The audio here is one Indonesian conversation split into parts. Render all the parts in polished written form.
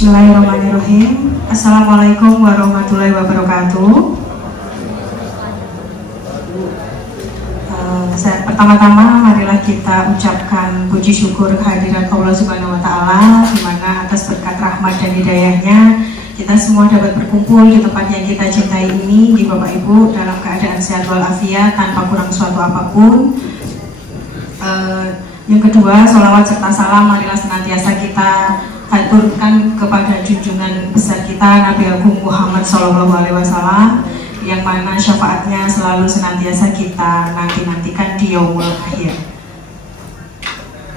Bismillahirrahmanirrahim. Assalamualaikum warahmatullahi wabarakatuh. Pertama-tama marilah kita ucapkan puji syukur kehadirat Allah Subhanahu wa Ta'ala, di mana atas berkat rahmat dan hidayahnya kita semua dapat berkumpul di tempat yang kita cintai ini, di Bapak Ibu dalam keadaan sehat walafiat tanpa kurang suatu apapun. Yang kedua, sholawat serta salam marilah senantiasa kita haturkan kepada junjungan besar kita Nabi Agung Muhammad SAW, yang mana syafaatnya selalu senantiasa kita nantikan di yaumul akhir.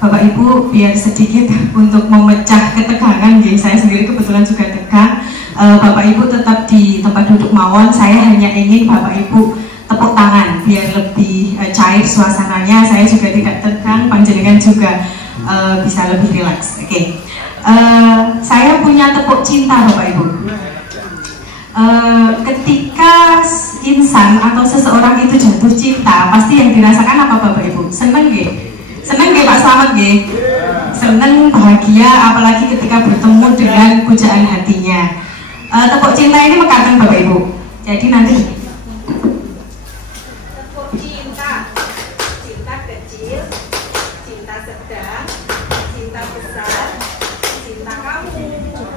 Bapak Ibu, biar sedikit untuk memecah ketegangan, ya, saya sendiri kebetulan juga tegang. Bapak Ibu tetap di tempat duduk mawon. Saya hanya ingin Bapak Ibu tepuk tangan biar lebih cair suasananya. Saya juga tidak tegang, panjenengan juga bisa lebih rileks. Oke. Saya punya tepuk cinta Bapak Ibu. Ketika insan atau seseorang itu jatuh cinta, pasti yang dirasakan apa Bapak Ibu? Seneng nggih? Seneng nggih Pak Slamet nggih? Seneng, bahagia, apalagi ketika bertemu dengan pujaan hatinya. Tepuk cinta ini mekaten Bapak Ibu. Jadi nanti tepuk cinta, cinta kecil, cinta sedang, cinta besar, cinta kamu.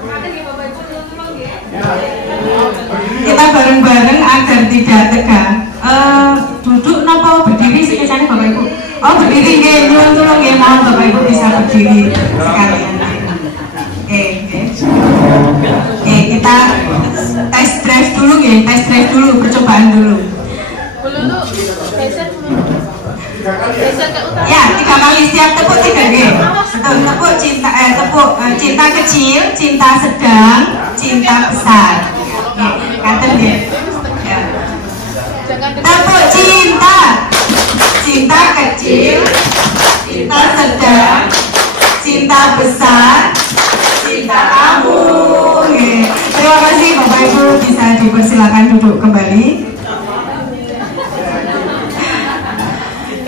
Ada di Bapak Ibu tolong ya. Kita bareng-bareng agar tidak tegang. Duduk napa berdiri sekecane Bapak Ibu? Oh berdiri nggih, nyuwun tulung nggih, mohon Bapak Ibu bisa berdiri sekalian. Oke, kita tes drive dulu nggih, tes drive dulu, percobaan dulu. Geser dulu. Geser ke utara. Ya, 3 kali siap, tepuk 3 nggih. Tepuk cinta, cinta kecil, cinta sedang, cinta besar. Katen nggih. Ya. Tepuk cinta, cinta kecil, cinta sedang, cinta besar, cinta kamu. Terima kasih Bapak Ibu, bisa dipersilakan duduk kembali.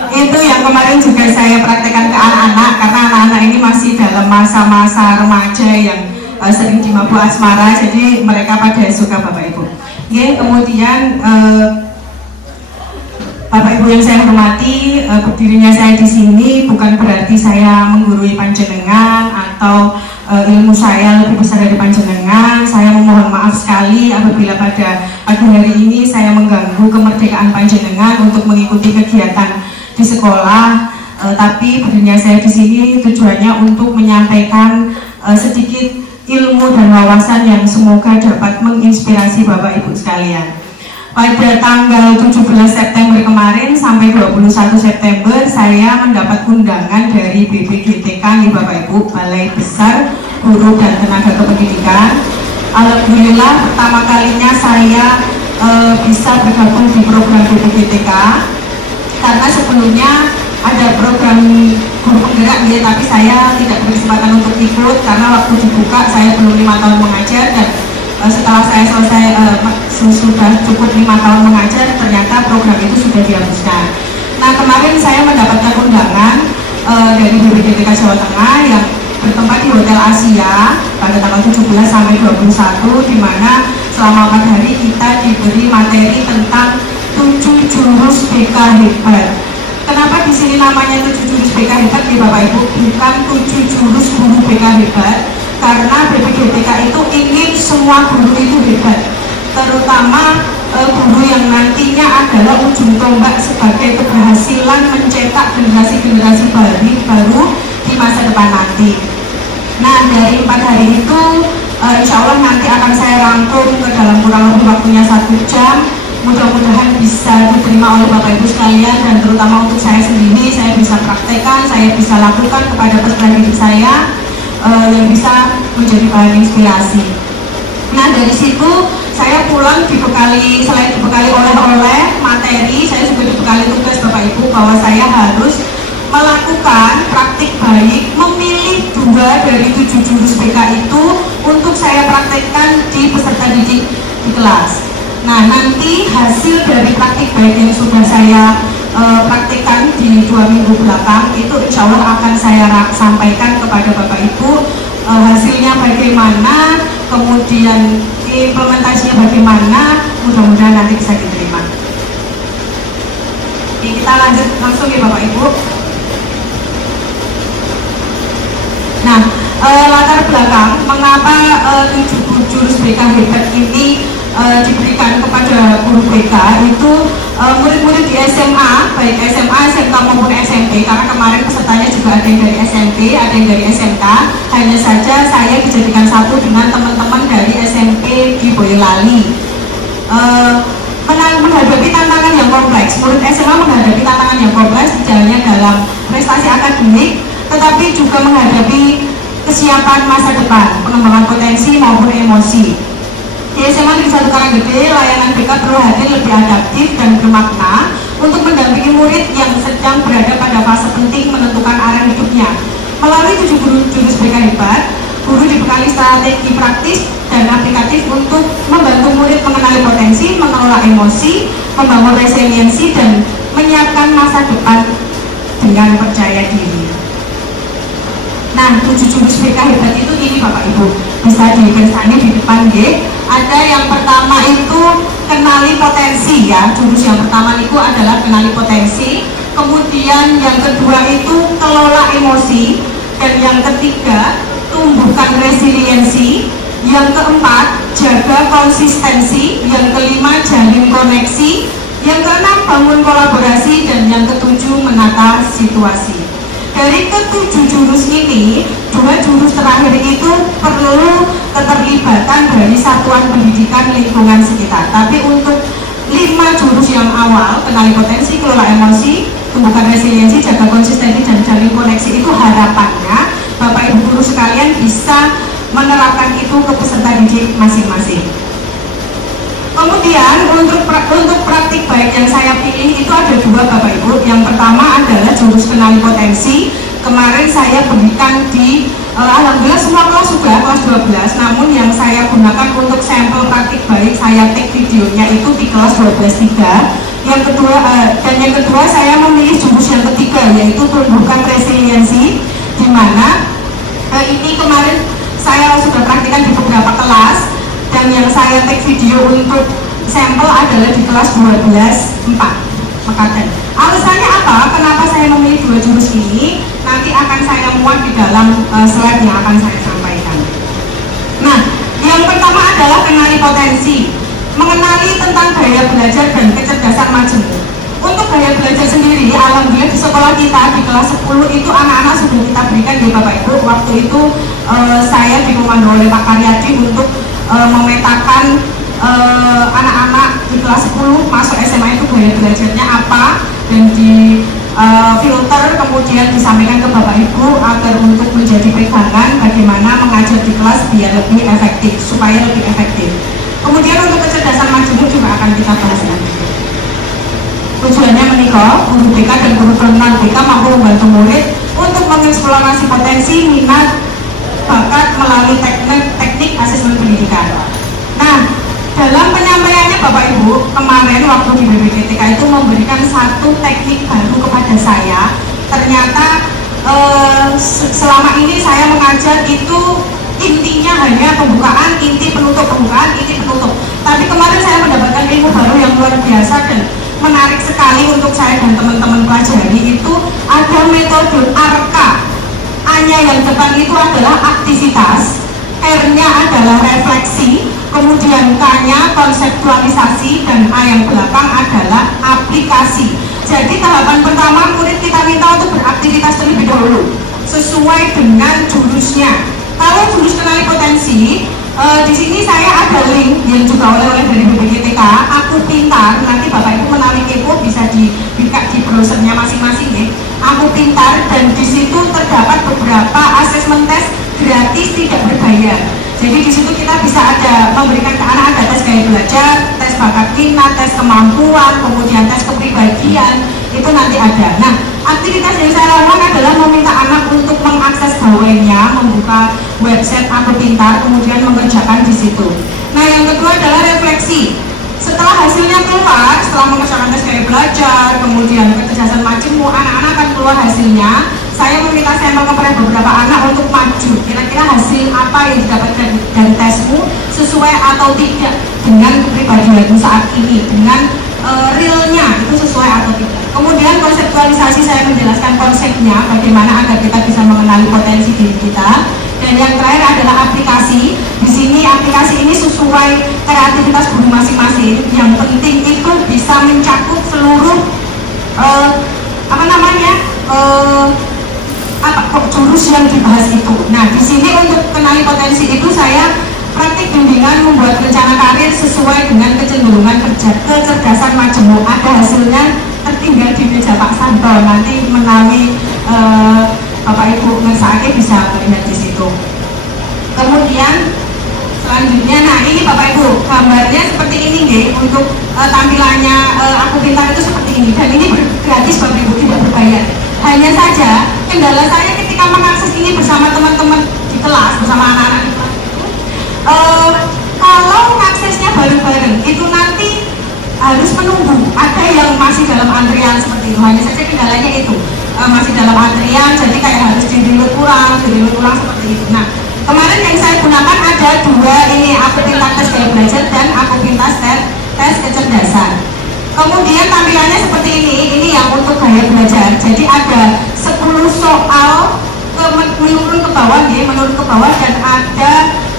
Itu yang kemarin juga saya praktekkan ke anak-anak, karena anak-anak ini masih dalam masa-masa remaja yang sering dimabuk asmara, jadi mereka pada suka Bapak Ibu. Kemudian Bapak Ibu yang saya hormati, berdirinya saya di sini bukan berarti saya menggurui panjenengan atau ilmu saya lebih besar dari panjenengan. Saya memohon maaf sekali apabila pada pagi hari ini saya mengganggu kemerdekaan panjenengan untuk mengikuti kegiatan di sekolah. Tapi berdirinya saya di sini tujuannya untuk menyampaikan sedikit ilmu dan wawasan yang semoga dapat menginspirasi Bapak Ibu sekalian. Pada tanggal 17 September kemarin sampai 21 September saya mendapat undangan dari BPGTK nih Bapak Ibu, Balai Besar Guru dan Tenaga Kependidikan. Alhamdulillah pertama kalinya saya bisa bergabung di program BPGTK, karena sebelumnya ada program guru penggerak ya, tapi saya tidak berkesempatan untuk ikut karena waktu dibuka saya belum 5 tahun mengajar, dan setelah saya selesai sudah cukup 5 tahun mengajar, ternyata program itu sudah dihapuskan. Nah kemarin saya mendapatkan undangan dari BPGTK Jawa Tengah yang bertempat di Hotel Asia pada tanggal 17 sampai 21, di mana selama 4 hari kita diberi materi tentang 7 jurus BK hebat. Kenapa di sini namanya 7 jurus BK hebat nih Bapak Ibu? Bukan 7 jurus guru BK hebat, karena BPGTK itu ingin semua guru itu hebat, terutama guru yang nantinya adalah ujung tombak sebagai keberhasilan mencetak generasi-generasi baru di masa depan nanti. Nah dari 4 hari itu insya Allah nanti akan saya rangkum ke dalam kurang lebih waktunya 1 jam. Mudah-mudahan bisa diterima oleh Bapak Ibu sekalian, dan terutama untuk saya sendiri, saya bisa praktekkan, saya bisa lakukan kepada peserta didik saya yang bisa menjadi bahan inspirasi. Nah dari situ saya pulang dibekali, selain dibekali oleh-oleh materi, saya juga dibekali tugas Bapak Ibu bahwa saya harus melakukan praktik baik, memilih 2 dari 7 jurus BK itu untuk saya praktekkan di peserta didik di kelas. Nah nanti hasil dari praktik baik yang sudah saya praktikkan di 2 minggu belakang itu insya Allah akan saya sampaikan kepada Bapak Ibu hasilnya bagaimana, kemudian implementasinya bagaimana, mudah-mudahan nanti bisa diterima. Oke, kita lanjut langsung ya Bapak Ibu. Nah, latar belakang mengapa 7 jurus BK hebat ini diberikan kepada guru BK itu murid-murid di SMA, baik SMA, SMK maupun SMP, karena kemarin pesertanya juga ada yang dari SMP, ada yang dari SMK. Hanya saja saya dijadikan satu dengan teman-teman dari SMP di Boyolali. Menghadapi tantangan yang kompleks, murid SMA menghadapi tantangan yang kompleks jalannya dalam prestasi akademik, tetapi juga menghadapi kesiapan masa depan, pengembangan potensi maupun emosi. Di SMA Negeri 1 Karanggede, layanan BK perlu hadir lebih adaptif dan bermakna untuk mendampingi murid yang sedang berada pada fase penting menentukan arah hidupnya. Melalui 7 jurus BK hebat, guru dibekali strategi praktis dan aplikatif untuk membantu murid mengenali potensi, mengelola emosi, membangun resiliensi, dan menyiapkan masa depan dengan percaya diri. Nah, 7 jurus BK hebat itu ini Bapak Ibu, bisa dikersani di depan G. Ada yang pertama itu kenali potensi ya, jurus yang pertama itu adalah kenali potensi. Kemudian yang kedua itu kelola emosi, dan yang ketiga tumbuhkan resiliensi. Yang keempat jaga konsistensi. Yang kelima jalin koneksi. Yang keenam bangun kolaborasi, dan yang ketujuh menata situasi. Dari ke-7 jurus ini, 2 jurus terakhir itu perlu keterlibatan dari satuan pendidikan lingkungan sekitar. Tapi untuk 5 jurus yang awal, kenali potensi, kelola emosi, tumbuhkan resiliensi, jaga konsistensi, dan jalin koneksi, itu harapannya Bapak Ibu guru sekalian bisa menerapkan itu ke peserta didik masing-masing. Kemudian untuk praktik baik yang saya pilih itu ada 2 Bapak Ibu. Yang pertama adalah jurus kenali potensi. Kemarin saya berikan di alhamdulillah semua kelas sudah, kelas 12. Namun yang saya gunakan untuk sampel praktik baik, saya take videonya itu di kelas 12.3. Yang kedua saya memilih jurus yang ketiga, yaitu tumbuhkan resiliensi, di mana ini kemarin saya sudah praktikan di beberapa kelas, dan yang saya take video untuk sampel adalah di kelas 12.4 Mekaten. Alasannya apa? Kenapa saya memilih 2 jurus ini? Nanti akan saya muat di dalam slide yang akan saya sampaikan. Nah, yang pertama adalah kenali potensi, mengenali tentang gaya belajar dan kecerdasan majemuk. Untuk gaya belajar sendiri, alhamdulillah di sekolah kita di kelas 10 itu anak-anak sudah kita berikan ya Bapak Ibu. Waktu itu saya dikomando oleh Pak Karyadi untuk memetakan anak-anak di kelas 10 masuk SMA itu gaya belajarnya apa, dan di filter kemudian disampaikan ke Bapak Ibu agar untuk menjadi pegangan bagaimana mengajar di kelas biar lebih efektif, supaya lebih efektif. Kemudian untuk kecerdasan majemuk juga akan kita bahas nanti. Tujuannya menikah, guru BK dan guru non BK mampu membantu murid untuk mengeksplorasi potensi, minat, bakat melalui teknik asesmen pendidikan. Nah, dalam penyampaiannya Bapak Ibu kemarin waktu di BPKTK itu memberikan satu teknik baru kepada saya. Ternyata selama ini saya mengajar itu intinya hanya pembukaan, inti penutup, pembukaan, inti penutup. Tapi kemarin saya mendapatkan ilmu baru yang luar biasa dan menarik sekali untuk saya dan teman-teman pelajari. Itu ada metode ARKA. A-nya yang depan itu adalah aktivitas, R-nya adalah refleksi, kemudian K-nya konseptualisasi, dan A yang belakang adalah aplikasi. Jadi tahapan pertama murid kita minta untuk beraktivitas terlebih dahulu sesuai dengan jurusnya. Kalau jurus kenali potensi, di sini saya ada link yang juga oleh dari BPKTK, Aku Pintar. Nanti Bapak Ibu menawi kepo bisa dibuka di browsernya masing-masing ya. Aku Pintar, dan di situ terdapat beberapa asesmen tes gratis tidak berbayar. Jadi di situ kita bisa ada memberikan ke anak ada tes gaya belajar, tes bakat minat, tes kemampuan, kemudian tes kepribadian, itu nanti ada. Nah, aktivitas yang saya lakukan adalah meminta anak untuk mengakses gawainya, membuka website Aku Pintar, kemudian mengerjakan di situ. Nah, yang kedua adalah refleksi. Setelah hasilnya keluar, setelah mengerjakan tes gaya belajar, kemudian kecerdasan majemuk, anak-anak akan keluar hasilnya. saya meminta sampel kepada beberapa anak untuk maju. Kira-kira hasil apa yang didapatkan dari tesmu sesuai atau tidak dengan kepribadianmu saat ini, dengan realnya itu sesuai atau tidak. Kemudian konseptualisasi, saya menjelaskan konsepnya bagaimana agar kita bisa mengenali potensi diri kita. Dan yang terakhir adalah aplikasi. Di sini aplikasi ini sesuai kreativitas guru masing-masing. Yang penting itu bisa mencakup seluruh jurus yang dibahas itu. Nah, di sini untuk kenali potensi itu saya praktik bimbingan membuat rencana karir sesuai dengan kecenderungan kerja, kecerdasan majemuk. Ada hasilnya tertinggal di meja Pak Santo. Nanti menawi Bapak Ibu ngersake bisa melihat di situ. Kemudian selanjutnya, nah ini Bapak Ibu gambarnya seperti ini nih. Untuk tampilannya Aku Pintar itu seperti ini, dan ini gratis Bapak Ibu, tidak berbayar. Hanya saja kendala saya ketika mengakses ini bersama teman-teman di kelas, bersama anak-anak di kelas itu, kalau aksesnya bareng-bareng itu nanti harus menunggu. Ada yang masih dalam antrian seperti itu. Hanya saja kendalanya itu masih dalam antrian, jadi kayak harus di-reload ulang seperti itu. Nah, kemarin yang saya gunakan ada dua ini, Aku Pintar tes gaya belajar dan Aku Pintar tes kecerdasan. Kemudian tampilannya seperti ini yang untuk gaya belajar. Jadi ada 10 soal menurun ke bawah, dan ada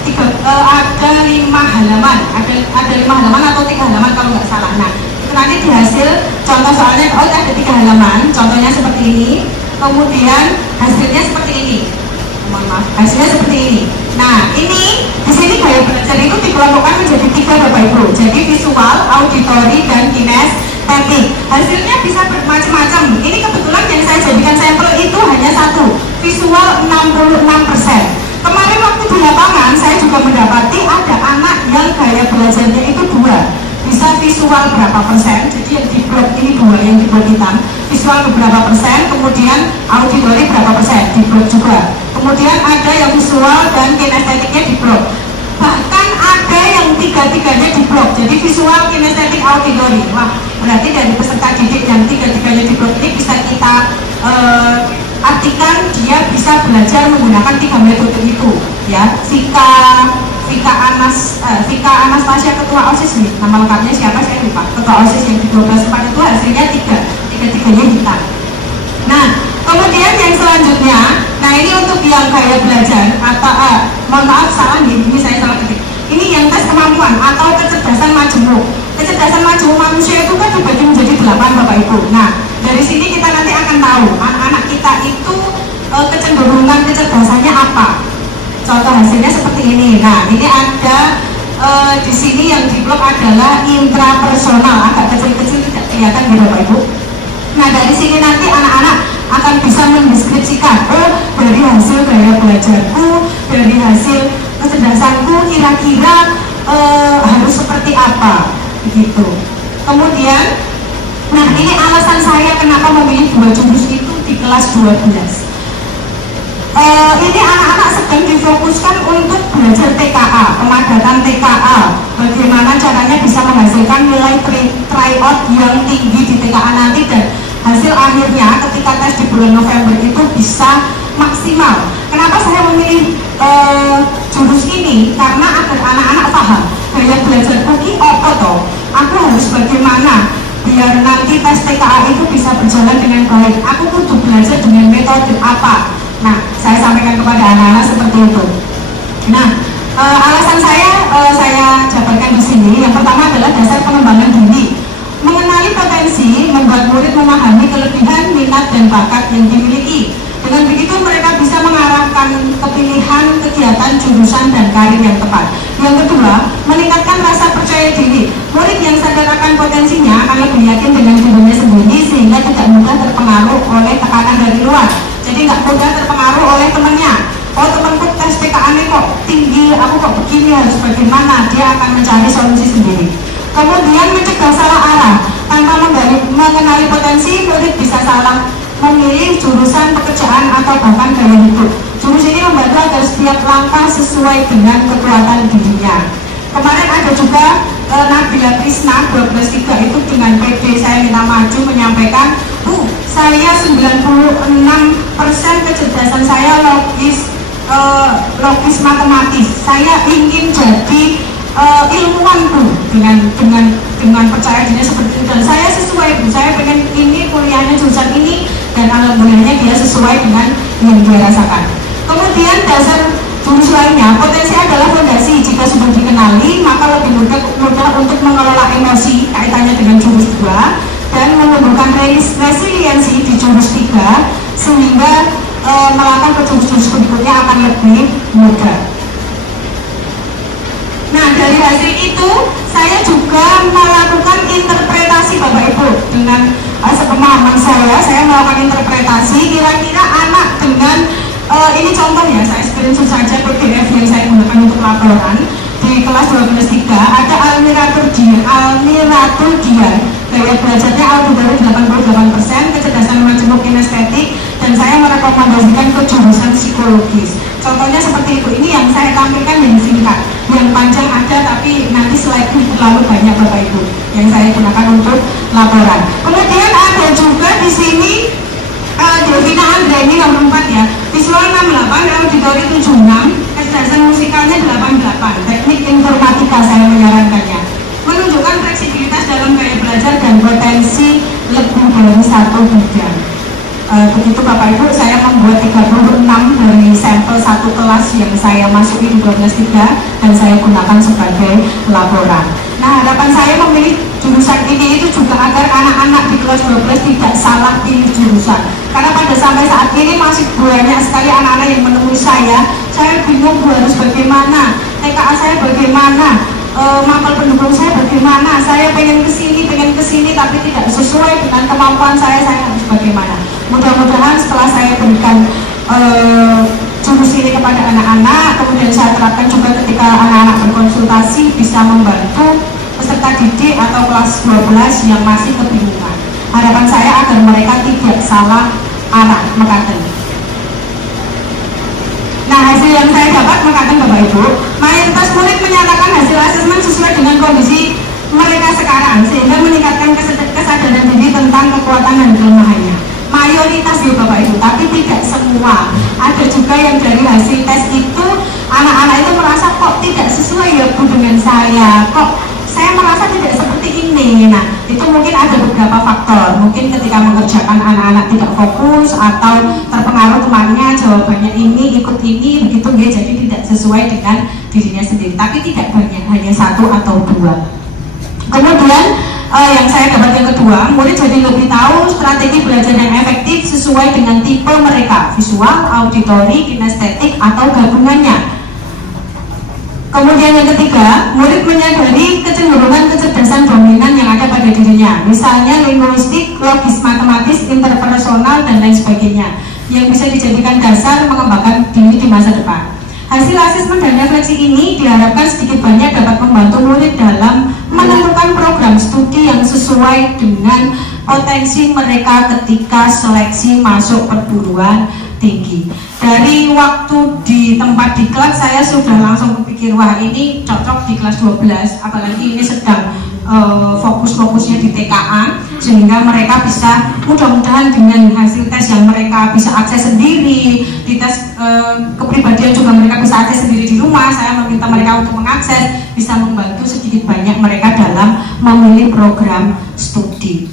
5 halaman, ada 5 halaman atau 3 halaman kalau nggak salah. Nah, itu nanti di hasil contoh soalnya, ada 3 halaman, contohnya seperti ini. Kemudian hasilnya seperti ini. Mohon maaf, hasilnya seperti ini. Nah, ini di sini gaya belajar itu dikelompokkan menjadi 3 Bapak Ibu. Jadi visual, auditori, dan kinestetik. Hasilnya bisa bermacam-macam. Ini kebetulan yang saya jadikan sampel itu hanya 1, visual 66%. Kemarin waktu di lapangan saya juga mendapati ada anak yang gaya belajarnya itu 2. Bisa visual berapa persen, jadi yang di blok ini 2, yang di blok hitam visual beberapa persen, kemudian auditori berapa persen, di blok juga. Kemudian ada yang visual dan kinestetiknya di blok, bahkan ada yang 3-3-nya di blok, jadi visual, kinestetik, auditori. Wah, berarti dari peserta didik yang 3-3-nya di blok ini bisa kita artikan dia bisa belajar menggunakan 3 metode itu, ya. Vika Anastasia, ketua OSIS nih, nama lengkapnya siapa saya lupa. Ketua OSIS yang di 12.4 itu hasilnya 3-3-nya hitam. Nah, kemudian yang selanjutnya, nah ini untuk yang gaya belajar atau mohon maaf salah nih, ini saya salah ketik. Ini yang tes kemampuan atau kecerdasan majemuk. Kecerdasan majemuk manusia itu kan dibagi menjadi 8 Bapak Ibu. Nah, dari sini kita nanti akan tahu anak-anak kita itu kecenderungan kecerdasannya apa. Contoh hasilnya seperti ini. Nah, ini ada di sini yang di blok adalah intrapersonal, agak kecil-kecil tidak kelihatan ya Bapak Ibu. Nah, dari sini nanti anak-anak akan bisa mendeskripsikan, dari hasil gaya belajarku, dari hasil kecerdasanku kira-kira harus seperti apa, begitu. Kemudian, nah ini alasan saya kenapa memilih 2 jurus itu di kelas 12. Ini anak-anak sedang difokuskan untuk belajar TKA, pemadatan TKA, bagaimana caranya bisa menghasilkan nilai tryout yang tinggi di TKA nanti, dan hasil akhirnya ketika tes di bulan November itu bisa maksimal. Kenapa saya memilih jurus ini? Karena agar anak-anak paham gaya belajar ini apa toh, aku harus bagaimana biar nanti tes TKA itu bisa berjalan dengan baik, aku kudu belajar dengan metode apa. Nah, saya sampaikan kepada anak-anak seperti itu. Nah, alasan saya jabarkan di sini. Yang pertama adalah dasar pengembangan diri. Mengenali potensi membuat murid memahami kelebihan, minat, dan bakat yang dimiliki. Dengan begitu mereka bisa mengarahkan kepilihan, kegiatan, jurusan, dan karir yang tepat. Yang kedua, meningkatkan rasa percaya diri. Murid yang sadar akan potensinya akan lebih yakin dengan dirinya sendiri sehingga tidak mudah terpengaruh oleh tekanan dari luar. Jadi nggak mudah terpengaruh oleh temannya. Oh, temanku tes TKA kok tinggi, aku kok begini, harus bagaimana? Dia akan mencari solusi sendiri. Kemudian mencegah salah arah. Tanpa mengenali potensi, murid bisa salah memilih jurusan pekerjaan atau bahkan gaya hidup. Jurus ini membantu agar setiap langkah sesuai dengan kekuatan dirinya. Kemarin ada juga Nabila Krisna 12.3 itu dengan PD saya minta maju menyampaikan, Bu, saya 96% logis matematis. Saya ingin jadi ilmuwan Bu, dengan percaya diri seperti itu, dan saya sesuai Bu, saya pengen ini kuliahnya jurusan ini, dan alhamdulillahnya dia sesuai dengan yang dia rasakan. Kemudian dasar jurus lainnya, potensi adalah fondasi. Jika sudah dikenali, maka lebih mudah untuk mengelola emosi kaitannya dengan jurus 2 dan menumbuhkan resiliensi di jurus 3 sehingga melakukan ke jurus-jurus berikutnya akan lebih mudah. Nah, dari hasil itu saya juga melakukan interpretasi Bapak Ibu. Dengan sepemahaman saya melakukan interpretasi kira-kira anak dengan ini contoh ya, saya screenshot saja PDF yang saya gunakan untuk laporan. Di kelas 12.3 ada Almiratul Dian, gaya belajarnya auditori 88%, kecerdasan majemuk kinestetik, dan saya merekomendasikan ke jurusan psikologis. Contohnya seperti itu. Ini yang saya tampilkan yang singkat, yang panjang ada tapi nanti slide-nya terlalu banyak Bapak Ibu yang saya gunakan untuk laporan. Kemudian ada juga di sini Devina Andreni nomor 4 ya, visual 68, auditori 76, kecerdasan musikalnya 88, teknik informatika saya menyarankannya, menunjukkan fleksibilitas dalam gaya belajar dan potensi lebih dari satu bidang. Begitu Bapak Ibu, saya membuat 36 dari sampel satu kelas yang saya masuki di 12.3 dan saya gunakan sebagai laporan. Nah, harapan saya memilih jurusan ini itu juga agar anak-anak di kelas 12 tidak salah pilih jurusan. Karena pada sampai saat ini masih banyak sekali anak-anak yang menemui saya bingung harus bagaimana, TKA saya bagaimana, mapel pendukung saya bagaimana, saya pengen kesini tapi tidak sesuai dengan kemampuan saya harus bagaimana. Mudah-mudahan setelah saya berikan jurus ini kepada anak-anak, kemudian saya terapkan juga ketika anak-anak berkonsultasi, bisa membantu peserta didik atau kelas 12 yang masih kebingungan. Harapan saya agar mereka tidak salah arah mekaten. Nah, hasil yang saya dapat mekaten Bapak Ibu, mayoritas murid menyatakan hasil asesmen sesuai dengan kondisi mereka sekarang, sehingga meningkatkan kesadaran diri tentang kekuatan dan kelemahannya. Mayoritas ya Bapak Ibu, tapi tidak semua. Ada juga yang dari hasil tes itu anak-anak itu merasa kok tidak sesuai ya Bu dengan saya, kok saya merasa tidak seperti ini. Nah, itu mungkin ada beberapa faktor. Mungkin ketika mengerjakan anak-anak tidak fokus atau terpengaruh temannya, jawabannya ini, ikut ini, begitu ya, jadi tidak sesuai dengan dirinya sendiri. Tapi tidak banyak, hanya 1 atau 2. Kemudian yang saya dapat yang kedua, murid jadi lebih tahu strategi belajar yang efektif sesuai dengan tipe mereka, visual, auditori, kinestetik, atau gabungannya. Kemudian yang ketiga, murid menyadari kecenderungan kecerdasan dominan yang ada pada dirinya, misalnya linguistik, logis matematis, interpersonal, dan lain sebagainya, yang bisa dijadikan dasar mengembangkan diri di masa depan. Hasil asesmen dan refleksi ini diharapkan sedikit banyak dapat membantu murid dalam menentukan program studi yang sesuai dengan potensi mereka ketika seleksi masuk perguruan tinggi. Dari waktu di tempat diklat saya sudah langsung berpikir, wah ini cocok di kelas 12, apalagi ini sedang fokus-fokusnya di TKA, sehingga mereka bisa mudah-mudahan dengan hasil tes yang mereka bisa akses sendiri, di tes kepribadian juga mereka bisa akses sendiri di rumah. Saya meminta mereka untuk mengakses, bisa membantu sedikit banyak mereka dalam memilih program studi.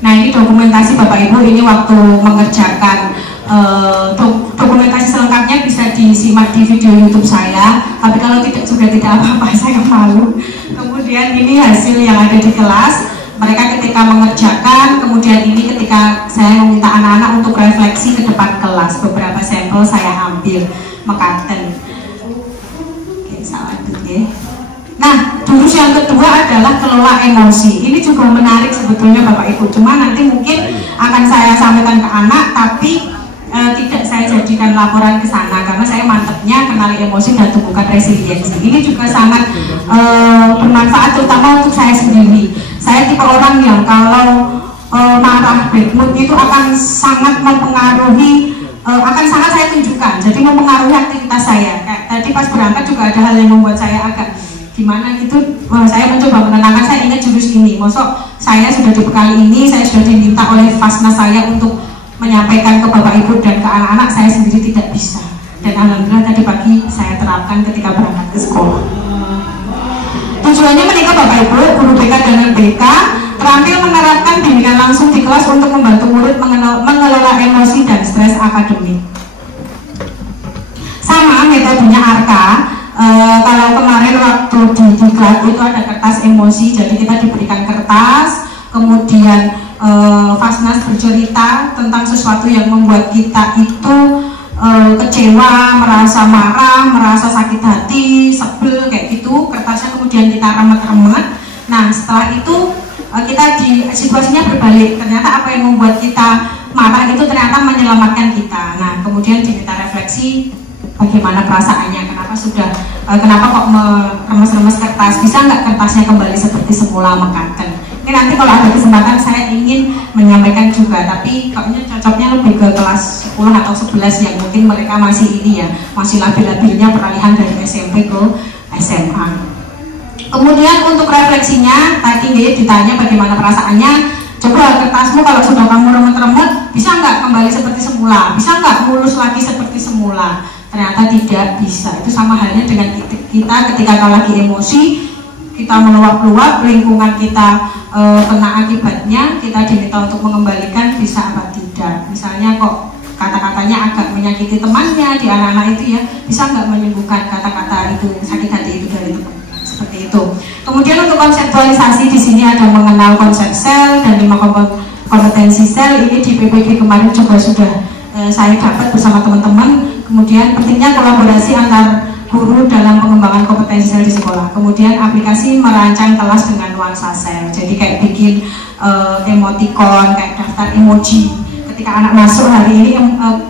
Nah, ini dokumentasi Bapak Ibu, ini waktu mengerjakan dokumentasi selengkapnya bisa disimak di video YouTube saya, tapi kalau tidak juga tidak apa-apa, saya malu. Kemudian ini hasil yang ada di kelas, mereka ketika mengerjakan, kemudian ini ketika saya meminta anak-anak untuk refleksi ke depan kelas, beberapa sampel saya ambil mekaten. Oke, salah dulu. Nah, jurus yang kedua adalah kelola emosi. Ini juga menarik sebetulnya Bapak Ibu, cuma nanti mungkin akan saya sampaikan ke anak, tapi tidak saya jadikan laporan ke sana karena saya mantepnya kenali emosi dan tumbuhkan resiliensi. Ini juga sangat bermanfaat terutama untuk saya sendiri. Saya tipe orang yang kalau marah, bad mood itu akan sangat mempengaruhi, akan sangat saya tunjukkan. Jadi mempengaruhi aktivitas saya. Kayak tadi pas berangkat juga ada hal yang membuat saya agak gimana gitu. Saya mencoba menenangkan, saya ingat jurus ini. Mosok saya sudah dibekali ini, saya sudah diminta oleh Fasna saya untuk menyampaikan ke Bapak Ibu dan ke anak-anak saya sendiri tidak bisa. Dan alhamdulillah tadi pagi saya terapkan ketika berangkat ke sekolah. Tujuannya menikah Bapak Ibu, guru BK dan LBK terampil menerapkan bimbingan langsung di kelas untuk membantu murid mengelola emosi dan stres akademik. Sama metodenya ARKA. Kalau kemarin waktu di kelas itu ada kertas emosi, jadi kita diberikan kertas, kemudian Fasnas bercerita tentang sesuatu yang membuat kita itu kecewa, merasa marah, merasa sakit hati, sebel kayak gitu. Kertasnya kemudian kita remet-remet. Nah setelah itu kita di situasinya berbalik, ternyata apa yang membuat kita marah itu ternyata menyelamatkan kita. Nah kemudian diminta refleksi bagaimana perasaannya, kenapa kok meremes-remes kertas, bisa nggak kertasnya kembali seperti semula mengkaten. Ini nanti kalau ada kesempatan saya ingin menyampaikan juga, tapi kayaknya cocoknya lebih ke kelas 10 atau 11 yang mungkin mereka masih ini ya, masih labil-labilnya peralihan dari SMP ke SMA. Kemudian untuk refleksinya tadi ditanya bagaimana perasaannya. Coba kertasmu kalau sudah kamu remet-remet, bisa nggak kembali seperti semula, bisa nggak mulus lagi seperti semula. Ternyata tidak bisa. Itu sama halnya dengan kita ketika kalau lagi emosi, kita meluap-luap, lingkungan kita kena akibatnya, kita diminta untuk mengembalikan bisa apa tidak. Misalnya kok kata-katanya agak menyakiti temannya di anak-anak itu ya, bisa nggak menyembuhkan kata-kata itu, sakit hati itu dari teman. Seperti itu. Kemudian untuk konseptualisasi di sini ada mengenal konsep sel dan 5 kompetensi sel. Ini di PPG kemarin juga sudah saya dapat bersama teman-teman. Kemudian pentingnya kolaborasi antar guru dalam pengembangan kompetensi sel di sekolah. Kemudian aplikasi merancang kelas dengan nuansa sel. Jadi kayak bikin emoticon, kayak daftar emoji. Ketika anak masuk hari ini,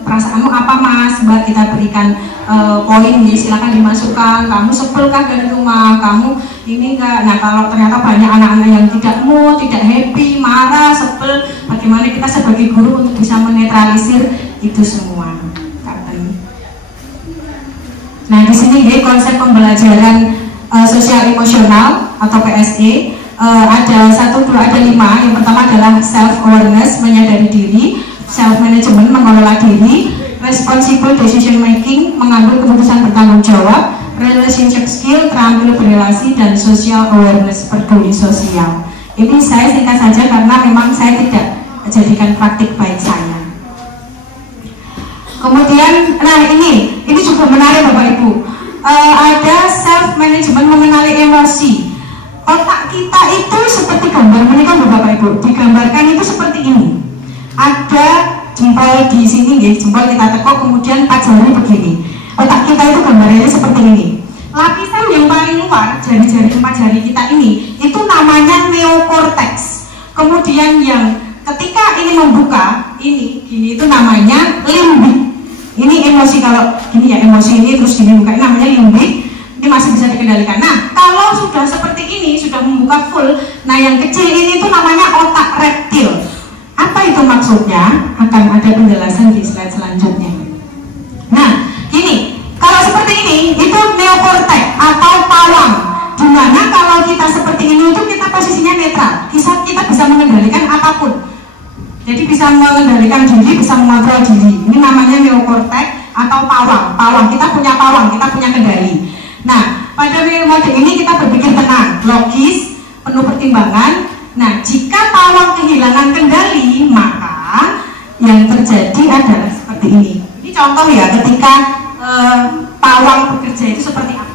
perasaanmu apa mas? Mbak, kita berikan poin ya, silakan dimasukkan. Kamu sebel kah dari rumah? Kamu ini enggak? Nah kalau ternyata banyak anak-anak yang tidak mood, tidak happy, marah, sebel, bagaimana kita sebagai guru untuk bisa menetralisir itu semua. Nah di sini konsep pembelajaran sosial emosional atau PSE ada 1, 2, ada 5. Yang pertama adalah self awareness, menyadari diri, self management, mengelola diri, responsible decision making, mengambil keputusan bertanggung jawab, relationship skill, terampil berrelasi, dan social awareness, peduli sosial. Ini saya singkat saja karena memang saya tidak jadikan praktik baik saya. Kemudian, nah ini juga menarik Bapak Ibu. Ada self management, mengenali emosi. Otak kita itu seperti gambar menikah Bapak Ibu. Digambarkan itu seperti ini. Ada jempol di sini, jempol kita tekuk, kemudian 4 jari begini. Otak kita itu gambarnya seperti ini. Lapisan yang paling luar, jari-jari 4 jari kita ini, itu namanya neokortex. Kemudian yang ketika ini membuka, ini gini itu namanya limbik. Ini emosi, kalau gini ya emosi ini terus gini buka, ini namanya limbik. Ini masih bisa dikendalikan. Nah kalau sudah seperti ini, sudah membuka full, nah yang kecil ini itu namanya otak reptil. Apa itu maksudnya? Akan ada penjelasan di slide selanjutnya. Nah gini, kalau seperti ini itu neokortex atau pawang, dimana kalau kita seperti ini itu kita posisinya netral, kita bisa mengendalikan apapun. Jadi bisa mengendalikan diri, bisa mengontrol diri. Ini namanya neokortex atau pawang. Pawang, kita punya pawang, kita punya kendali. Nah, pada mode ini kita berpikir tenang, logis, penuh pertimbangan. Nah, jika pawang kehilangan kendali, maka yang terjadi adalah seperti ini. Ini contoh ya, ketika pawang bekerja itu seperti apa?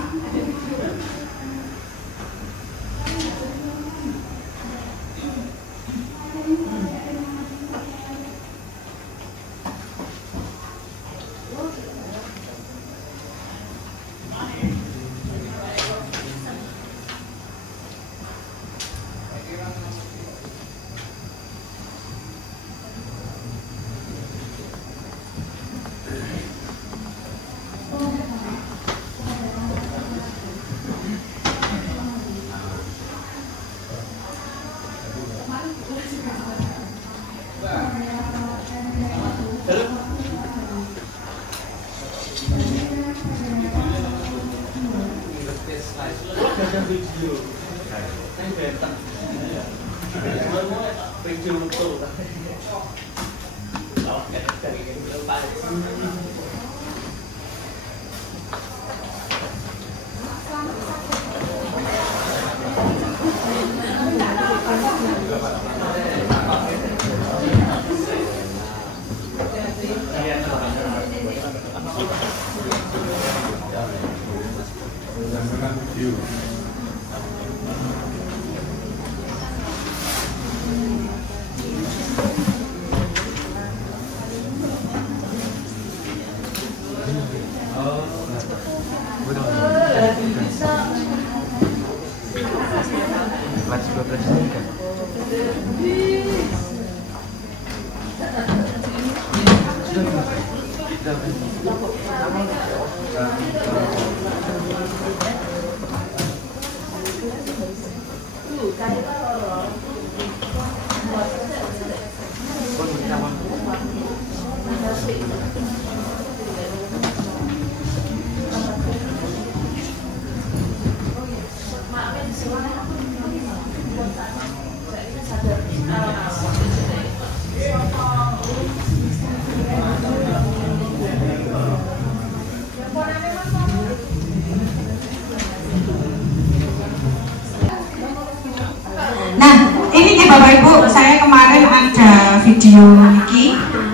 Bapak Ibu, saya kemarin ada video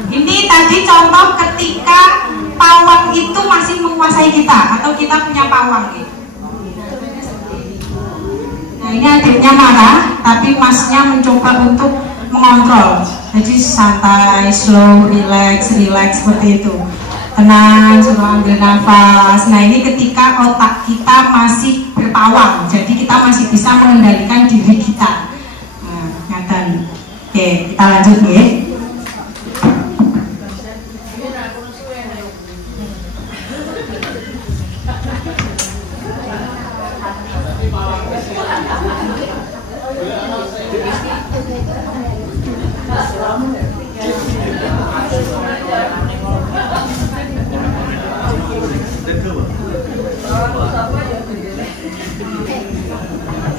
ini tadi contoh ketika pawang itu masih menguasai kita atau kita punya pawang gitu. Nah ini adiknya marah, tapi masnya mencoba untuk mengontrol. Jadi santai, slow, relax seperti itu. Tenang, suruh ambil nafas. Nah ini ketika otak kita masih berpawang, jadi kita masih bisa mengendalikan diri kita. Oke, kita lanjut ya.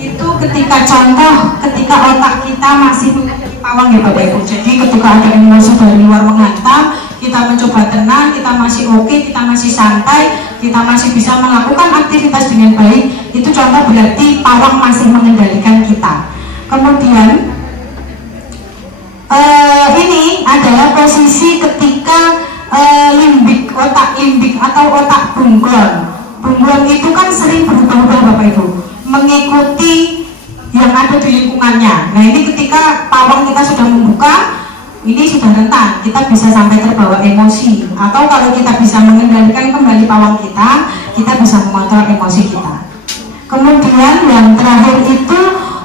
Itu ketika contoh, ketika otak kita masih pawang ya Bapak Ibu. Jadi ketika ada emosi dari luar menghantam, kita mencoba tenang, kita masih oke, kita masih santai, kita masih bisa melakukan aktivitas dengan baik. Itu contoh berarti pawang masih mengendalikan kita. Kemudian ini adalah posisi ketika limbik, otak limbik atau otak bunglon. Bunglon itu kan sering berubah-ubah Bapak Ibu, mengikuti yang ada di lingkungannya. Nah ini ketika pawang kita sudah membuka, ini sudah rentan, kita bisa sampai terbawa emosi. Atau kalau kita bisa mengendalikan kembali pawang kita bisa mengontrol emosi kita. Kemudian yang terakhir itu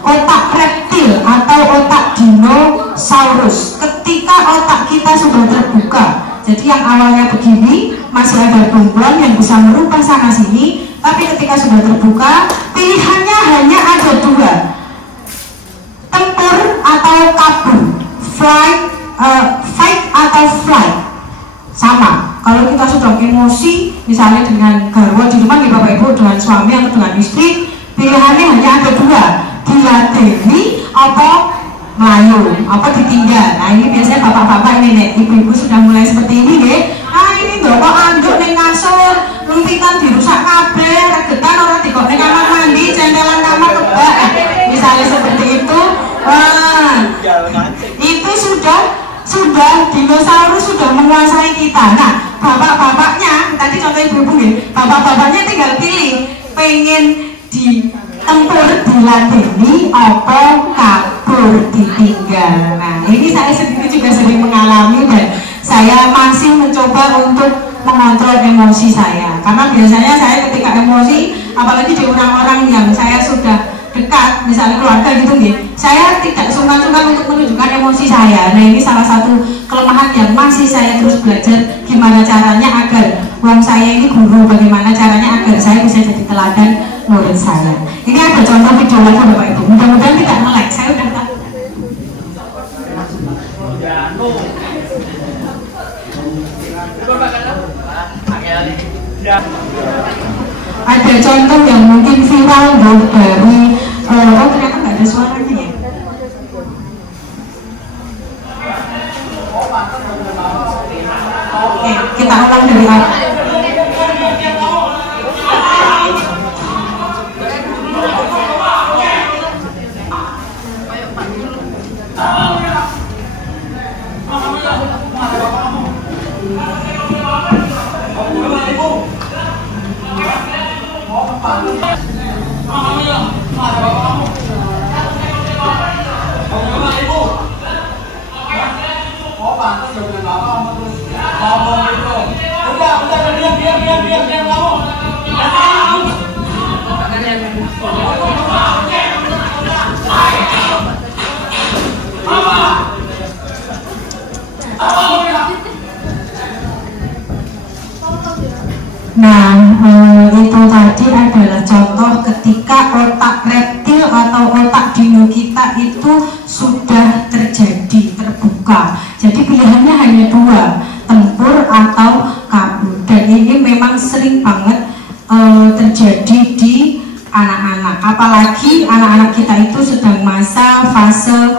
otak reptil atau otak dinosaurus. Ketika otak kita sudah terbuka, jadi yang awalnya begini masih ada bunglon yang bisa merubah sana sini, tapi ketika sudah terbuka, pilihannya hanya ada dua, tempur atau kabur, fight atau flight. Sama, kalau kita sudah emosi, misalnya dengan garwa di rumah nih Bapak Ibu, dengan suami atau dengan istri, pilihannya hanya ada dua, diladeni atau melayu, apa ditinggal. Nah ini biasanya bapak-bapak ini nih, ibu-ibu sudah mulai seperti ini nih. Ah ini dong kok anduk ning kasur, lumpitan dirusak kabeh, regetan orang dikok ning kamar mandi, centelan kamar kebak. Misalnya seperti itu, itu sudah dinosaurus sudah menguasai kita. Nah bapak-bapaknya, tadi contoh ibu-ibu nih, bapak-bapaknya tinggal pilih, pengen ditempur, diladeni, apa kabur, ditinggal. Nah ini saya sendiri juga sering mengalami dan saya masih mencoba untuk mengontrol emosi saya, karena biasanya saya ketika emosi, apalagi di orang-orang yang saya sudah dekat, misalnya keluarga gitu nih, saya tidak sungkan-sungkan untuk menunjukkan emosi saya. Nah ini salah satu kelemahan yang masih saya terus belajar, gimana caranya agar wong saya ini guru, bagaimana caranya agar saya bisa jadi teladan murid saya. Ini ada contoh video lagi Bapak Ibu, mudah-mudahan tidak nge-lag, saya udah tahu. Ada contoh yang mungkin viral dari oh ternyata nggak ada suaranya ya. Oke, kita ulang dari awal. Nah, itu tadi adalah contoh ketika otak reptil atau otak dino kita itu sudah terjadi, terbuka. Jadi pilihannya hanya dua, tempur atau kabur. Dan ini memang sering banget terjadi di anak-anak. Apalagi anak-anak kita itu sedang masa fase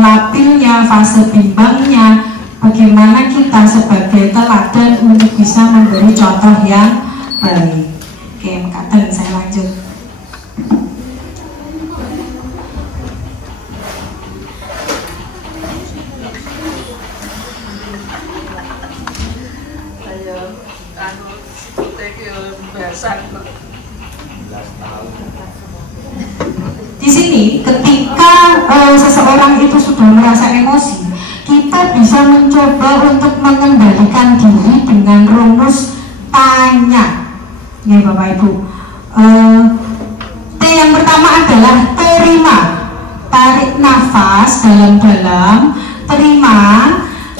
labilnya, fase bimbangnya. Bagaimana kita sebagai teladan untuk bisa memberi contoh yang baik. Oke, Mekaten, saya lanjut. Di sini ketika seseorang itu sudah merasa emosi, kita bisa mencoba untuk mengendalikan diri dengan rumus tanya. Ya Bapak Ibu, T yang pertama adalah terima. Tarik nafas dalam-dalam, terima.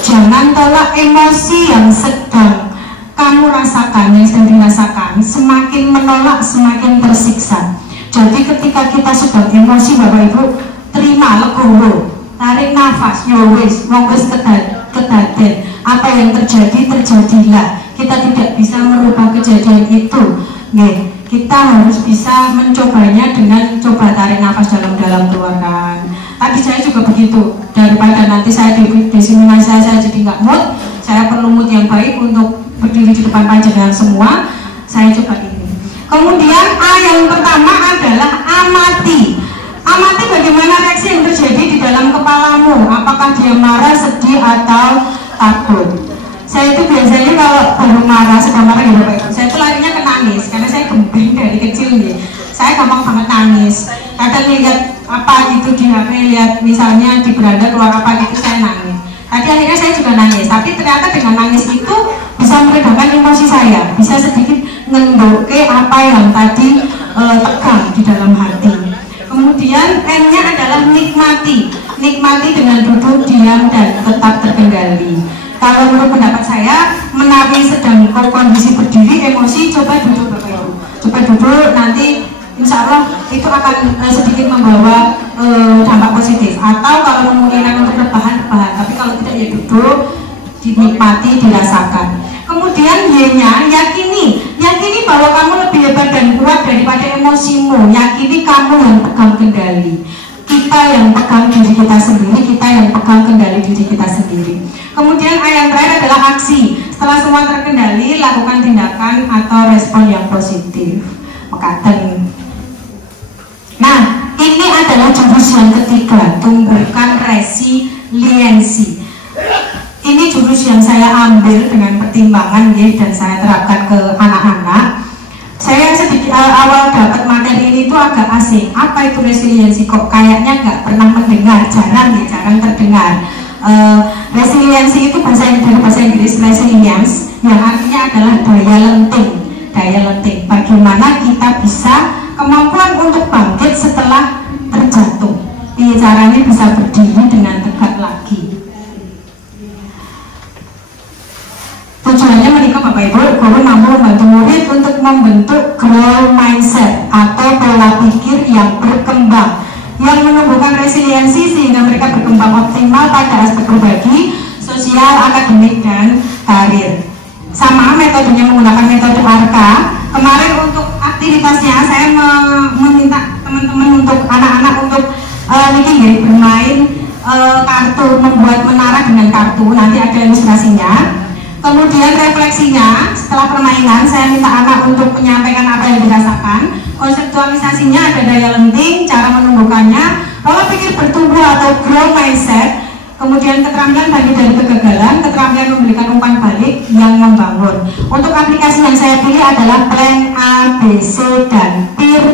Jangan tolak emosi yang sedang kamu rasakan, yang sedang dirasakan. Semakin menolak, semakin tersiksa. Jadi ketika kita sedang emosi Bapak Ibu, terima, legowo. Tarik nafas, wis kedaden. Apa yang terjadi, terjadilah. Kita tidak bisa merubah kejadian itu. Nih, kita harus bisa mencobanya dengan coba tarik nafas dalam-dalam, keluarkan. Tadi saya juga begitu. Daripada nanti saya di seminar saya jadi nggak mood, saya perlu mood yang baik untuk berdiri di depan panjenengan semua. Saya coba ini. Kemudian A yang pertama adalah amati. Amati bagaimana reaksi yang terjadi di dalam kepalamu. Apakah dia marah, sedih, atau takut. Saya itu biasanya kalau baru marah, sedang marah ya Bapak Ibu, saya itu larinya ke nangis. Karena saya gembeng dari kecil ya. Saya gampang banget nangis. Kadang lihat apa gitu di HP, lihat misalnya di beranda keluar apa gitu, saya nangis. Tadi akhirnya saya juga nangis. Tapi ternyata dengan nangis itu bisa meredakan emosi saya. Bisa sedikit ngendoke apa yang tadi tegang di dalam hati. Kemudian M-nya adalah nikmati. Nikmati dengan duduk, diam, dan tetap terkendali. Kalau menurut pendapat saya, menawi sedang kondisi berdiri, emosi, coba duduk Bapak Ibu. Coba duduk, nanti insya Allah itu akan sedikit membawa dampak positif. Atau kalau memungkinkan untuk rebahan. Tapi kalau tidak ya duduk, dinikmati, dirasakan. Kemudian Y-nya, yakini bahwa kamu lebih hebat dan kuat daripada emosimu. Yakini kamu yang pegang kendali. Kita yang pegang diri kita sendiri, kita yang pegang kendali diri kita sendiri. Kemudian yang terakhir adalah aksi. Setelah semua terkendali, lakukan tindakan atau respon yang positif. Mekaten. Nah, ini adalah jurus yang ketiga, tumbuhkan resiliensi. Ini jurus yang saya ambil dengan pertimbangan ya, dan saya terapkan ke anak-anak. Saya sedikit awal dapat materi ini tuh agak asing. Apa itu resiliensi? Kok kayaknya nggak pernah mendengar, jarang terdengar. Resiliensi itu dari bahasa Inggris resilience, yang artinya adalah daya lenting. Bagaimana kita bisa kemampuan untuk bangkit setelah terjatuh. Caranya bisa berdiri dengan tegak lagi. Tujuannya menikah Bapak Ibu, guru mampu membantu murid untuk membentuk growth mindset atau pola pikir yang berkembang, yang menumbuhkan resiliensi sehingga mereka berkembang optimal pada aspek pribadi, sosial, akademik, dan karir. Sama metodenya menggunakan metode ARKA. Kemarin untuk aktivitasnya saya meminta teman-teman untuk anak-anak untuk bermain kartu, membuat menara dengan kartu. Nanti ada ilustrasinya. Kemudian refleksinya, setelah permainan saya minta anak untuk menyampaikan apa yang dirasakan. Konseptualisasinya ada daya lenting, cara menumbuhkannya, pola pikir bertumbuh atau grow mindset, kemudian keterampilan bagi dari kegagalan, keterampilan memberikan umpan balik yang membangun. Untuk aplikasi yang saya pilih adalah plan A, B, C, dan peer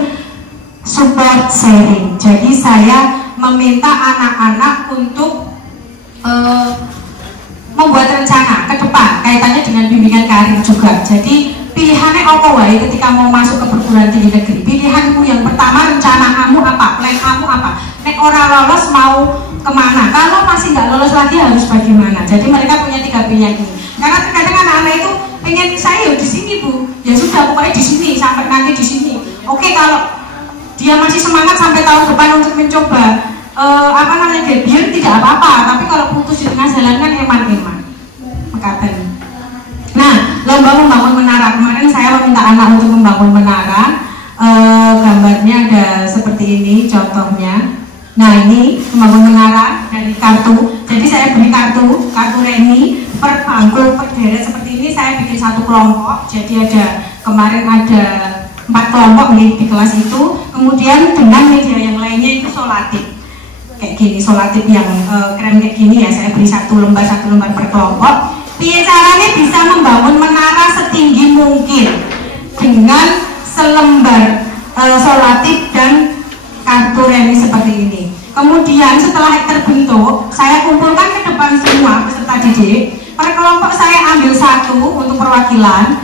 support sharing. Jadi saya meminta anak-anak untuk membuat rencana ke depan kaitannya dengan bimbingan karir juga. Jadi pilihannya apa wae ketika mau masuk ke perguruan tinggi negeri. Pilihanmu yang pertama, rencana kamu apa, plan kamu apa. Nek ora lolos mau kemana, kalau masih nggak lolos lagi harus bagaimana. Jadi mereka punya 3 pilihan ini. Karena terkadang anak-anak itu pengen saya di sini Bu, ya sudah pokoknya di sini sampai nanti di sini. Oke, kalau dia masih semangat sampai tahun depan untuk mencoba biar tidak apa-apa, tapi kalau putus di tengah jalan kan eman-eman mengatakan. Nah, lomba membangun menara, kemarin saya meminta anak untuk membangun menara. Gambarnya ada seperti ini contohnya. Nah, ini membangun menara dari kartu. Jadi saya beri kartu reni per bangku per deret seperti ini. Saya bikin satu kelompok. Jadi kemarin ada 4 kelompok di kelas itu. Kemudian dengan media yang lainnya itu solatif kayak gini, solatif yang keren kayak gini ya. Saya beri satu lembar per kelompok. Piye caranya bisa membangun menara setinggi mungkin dengan selembar solatif dan kartu reni seperti ini. Kemudian setelah terbentuk, saya kumpulkan ke depan semua peserta didik. Per kelompok saya ambil satu untuk perwakilan.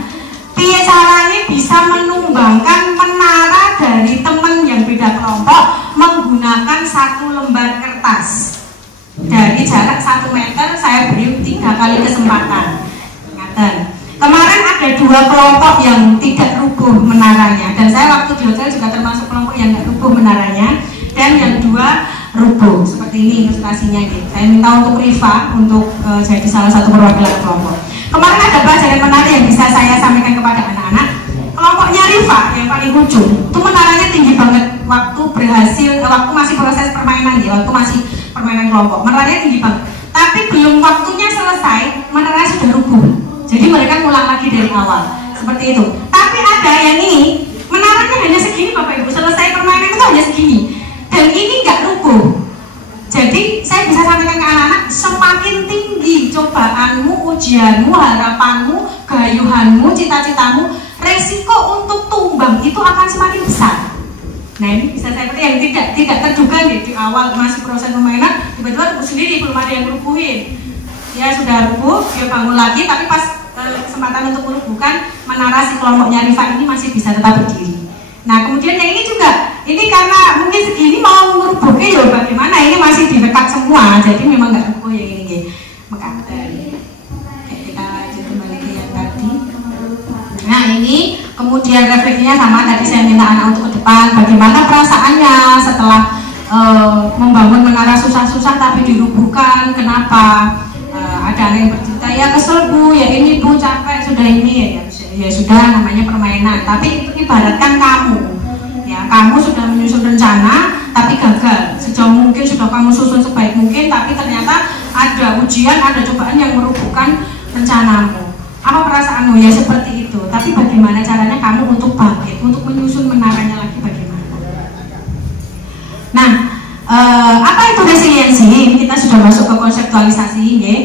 Piye caranya bisa menumbangkan menara dari teman yang beda kelompok menggunakan satu lembar kertas. Dari jarak 1 meter saya beri 3 kali kesempatan. Ingatan. Kemarin ada 2 kelompok yang tidak rubuh menaranya, dan saya waktu di hotel juga termasuk kelompok yang tidak rubuh menaranya, dan yang 2 rubuh. Seperti ini ilustrasinya gitu. Saya minta untuk Riva untuk jadi salah satu perwakilan kelompok. Kemarin ada pelajaran menarik yang bisa saya sampaikan kepada anak-anak. Kelompoknya Riva yang paling ujung itu menaranya tinggi banget waktu masih proses permainan ya, waktu masih permainan kelompok. Menaranya tinggi banget. Tapi belum waktunya selesai, menaranya sudah rubuh. Jadi mereka ngulang lagi dari awal. Seperti itu. Tapi ada yang ini, menaranya hanya segini Bapak Ibu. Selesai permainan itu hanya segini. Dan ini nggak rubuh. Jadi saya bisa sampaikan ke anak-anak, semakin tinggi cobaanmu, ujianmu, harapanmu, gayuhanmu, cita-citamu, resiko untuk tumbang itu akan semakin besar. Nah, ini bisa saya yang tidak terduga nih, di awal masih proses permainan tiba-tiba rubuh sendiri, belum ada yang rubuhin. Ya sudah rubuh, dia bangun lagi, tapi pas kesempatan untuk merubuhkan menara si kelompoknya Riva ini masih bisa tetap berdiri. Nah, kemudian yang ini juga, ini karena mungkin segini mau merubuhnya ya bagaimana, ini masih di dekat semua, jadi memang nggak rubuh yang ini. Mengkater. Oke, kita lanjut kembali ke yang tadi. Nah, ini kemudian refleksinya sama, tadi saya minta anak untuk ke depan, bagaimana perasaannya setelah membangun menara susah-susah tapi dirubuhkan, kenapa? Ada anak yang bercerita, ya kesel Bu, ya ini Bu capek, sudah ini ya sudah namanya permainan. Tapi ibaratkan kamu, ya kamu sudah menyusun rencana tapi gagal. Sejauh mungkin sudah kamu susun sebaik mungkin, tapi ternyata ada ujian, ada cobaan yang merubuhkan rencanamu. Apa perasaanmu? Ya seperti itu. Tapi bagaimana caranya kamu untuk bangkit, untuk menyusun menaranya lagi bagaimana? Nah, apa itu resiliensi? Ini kita sudah masuk ke konseptualisasi ini.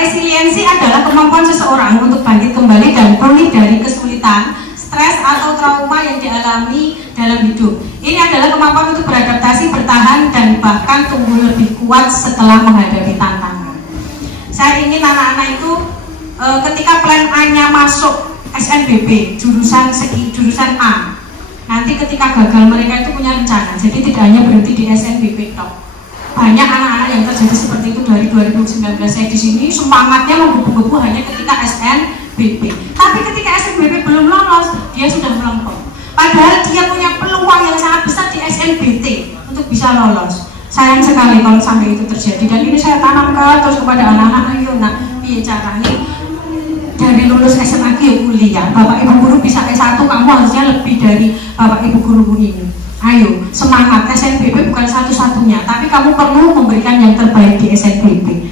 Resiliensi adalah kemampuan seseorang untuk bangkit kembali dan pulih dari kesulitan, stres atau trauma yang dialami dalam hidup. Ini adalah kemampuan untuk beradaptasi, bertahan, dan bahkan tumbuh lebih kuat setelah menghadapi tantangan. Saya ingin anak-anak itu ketika plan A-nya masuk SNBP, jurusan A, nanti ketika gagal mereka itu punya rencana. Jadi tidak hanya berhenti di SNBP toh. Banyak anak-anak yang terjadi seperti itu dari 2019 saya di sini, semangatnya menggebu-gebu hanya ketika SNBP. Tapi ketika SNBP belum lolos, dia sudah melempem. Padahal dia punya peluang yang sangat besar di SNBT untuk bisa lolos. Sayang sekali kalau sampai itu terjadi. Dan ini saya tanamkan terus kepada anak-anak, ayo nak, piye caranya dari lulus SMA ke kuliah, Bapak Ibu guru bisa S1, kamu harusnya lebih dari Bapak Ibu guru ini. Ayo, semangat. SNBP bukan satu-satunya, tapi kamu perlu memberikan yang terbaik di SNBP.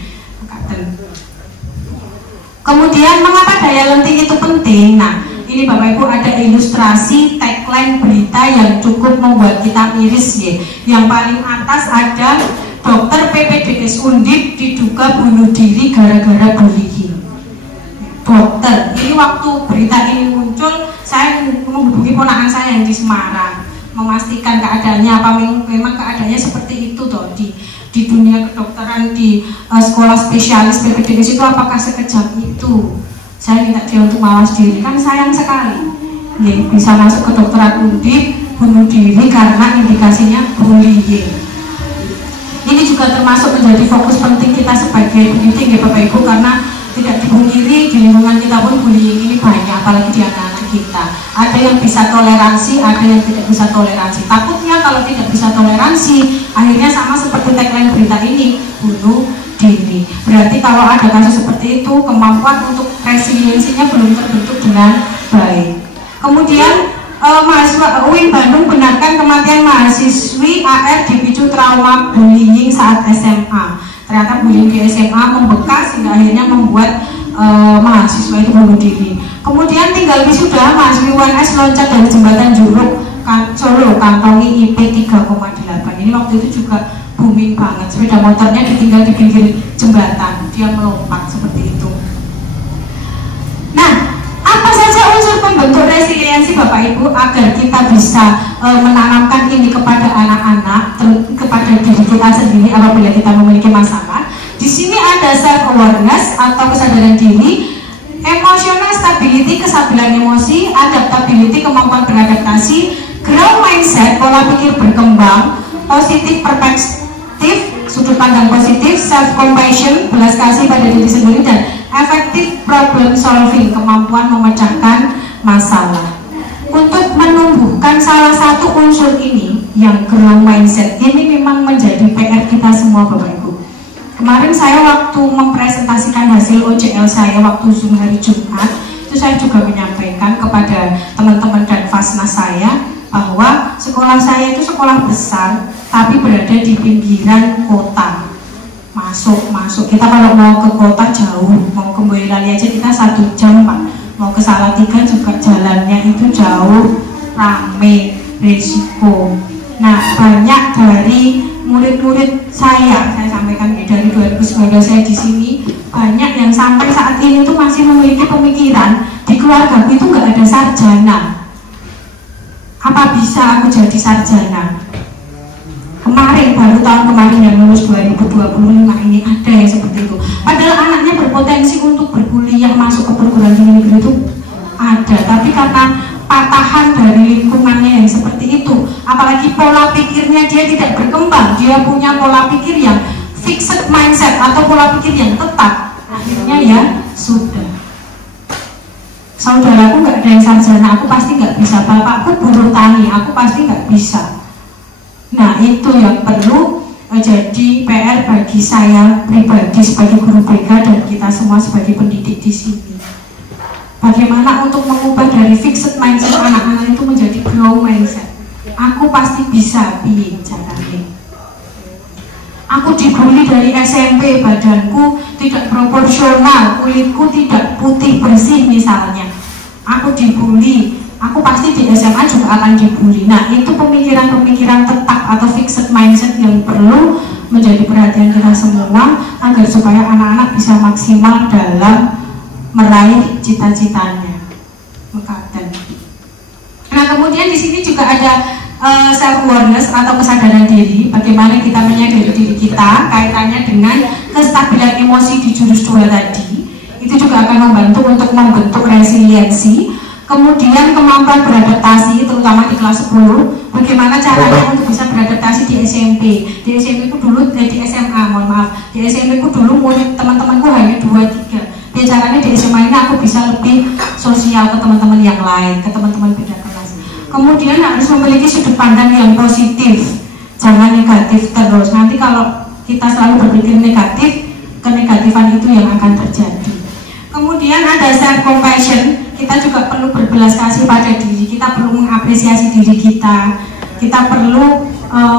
Kemudian mengapa daya lenting itu penting? Nah, ini Bapak Ibu ada ilustrasi tagline berita yang cukup membuat kita miris ya. Yang paling atas ada dokter PPDS Undip diduga bunuh diri gara-gara bullying. Dokter, ini waktu berita ini muncul, saya menghubungi ponakan saya yang di Semarang, memastikan keadaannya apa memang keadaannya seperti itu toh di dunia kedokteran, di sekolah spesialis PPDS itu apakah sekejam itu. Saya minta dia untuk mawas diri, kan sayang sekali ya, bisa masuk ke dokteran Undip bunuh diri karena indikasinya bullying. Ini juga termasuk menjadi fokus penting kita sebagai pendidik ya Bapak Ibu, karena tidak dipungkiri di lingkungan kita pun bullying ini banyak, apalagi di anak-anak kita. Ada yang bisa toleransi, ada yang tidak bisa toleransi. Takutnya kalau tidak bisa toleransi, akhirnya sama seperti tagline berita ini, bunuh diri. Berarti kalau ada kasus seperti itu, kemampuan untuk resiliensinya belum terbentuk dengan baik. Kemudian mahasiswa UIN Bandung benarkan kematian mahasiswi AR dipicu trauma bullying saat SMA. Ternyata bullying di SMA membekas hingga akhirnya membuat mahasiswa itu bunuh diri. Kemudian tinggal wisuda, mahasiswi UNS loncat dari jembatan Juruk Solo, kantongi IP 3,8. Ini waktu itu juga booming banget, sepeda motornya ditinggal di pinggir jembatan, dia melompat seperti itu. Nah, apa saja unsur pembentuk resiliensi Bapak Ibu agar kita bisa menanamkan ini kepada anak-anak, kepada diri kita sendiri apabila kita memiliki masalah. Di sini ada self awareness atau kesadaran diri, emotional stability, kestabilan emosi, adaptability, kemampuan beradaptasi, growth mindset, pola pikir berkembang, positif perspektif, sudut pandang positif, self compassion, belas kasih pada diri sendiri, dan effective problem solving, kemampuan memecahkan masalah. Untuk menumbuhkan salah satu unsur ini, yang growth mindset, ini memang menjadi PR kita semua Bapak Ibu. Kemarin saya waktu mempresentasikan hasil OJL saya waktu Zoom hari Jumat, itu saya juga menyampaikan kepada teman-teman dan Fasnas saya bahwa sekolah saya itu sekolah besar tapi berada di pinggiran kota. Masuk kita kalau mau ke kota jauh, mau ke Boyolali aja kita 1 jam Pak, mau ke Salatiga juga jalannya itu jauh, rame, risiko. Nah, banyak dari murid-murid saya sampaikan ya, dari 2019 saya di sini, banyak yang sampai saat ini tuh masih memiliki pemikiran di keluarga itu nggak ada sarjana. Apa bisa aku jadi sarjana? Kemarin, baru tahun kemarin yang lulus 2025 ini ada yang seperti itu. Padahal anaknya berpotensi untuk berkuliah masuk ke perguruan tinggi negeri itu ada, tapi karena patahan dari lingkungannya yang seperti itu, apalagi pola pikirnya dia tidak berkembang, dia punya pola pikir yang fixed mindset atau pola pikir yang tetap, akhirnya ya sudah. Saudaraku nggak ada yang sarjana, aku pasti nggak bisa. Bapakku buruh tani, aku pasti nggak bisa. Nah, itu yang perlu jadi PR bagi saya pribadi sebagai guru BK dan kita semua sebagai pendidik di sini. Bagaimana untuk mengubah dari fixed mindset anak-anak itu menjadi growth mindset. Aku pasti bisa, piye caranya. Aku dibully dari SMP, badanku tidak proporsional, kulitku tidak putih bersih misalnya. Aku dibully, aku pasti di SMA juga akan dibully. Nah, itu pemikiran-pemikiran tetap atau fixed mindset yang perlu menjadi perhatian kita semua agar supaya anak-anak bisa maksimal dalam meraih cita-citanya. Nah, kemudian di sini juga ada self awareness atau kesadaran diri, bagaimana kita menyadari diri kita, kaitannya dengan kestabilan emosi di jurus 2 tadi. Itu juga akan membantu untuk membentuk resiliensi. Kemudian kemampuan beradaptasi, terutama di kelas 10, bagaimana caranya untuk bisa beradaptasi di SMP. Di SMP ku dulu, di SMA, mohon maaf, di SMP ku dulu murid teman-temanku hanya 2-3. Ya, caranya di SMA ini aku bisa lebih sosial ke teman-teman yang lain, ke teman-teman beda kelas. Kemudian harus memiliki sudut pandang yang positif, jangan negatif terus. Nanti kalau kita selalu berpikir negatif, kenegatifan itu yang akan terjadi. Kemudian ada self compassion, kita juga perlu berbelas kasih pada diri, kita perlu mengapresiasi diri kita perlu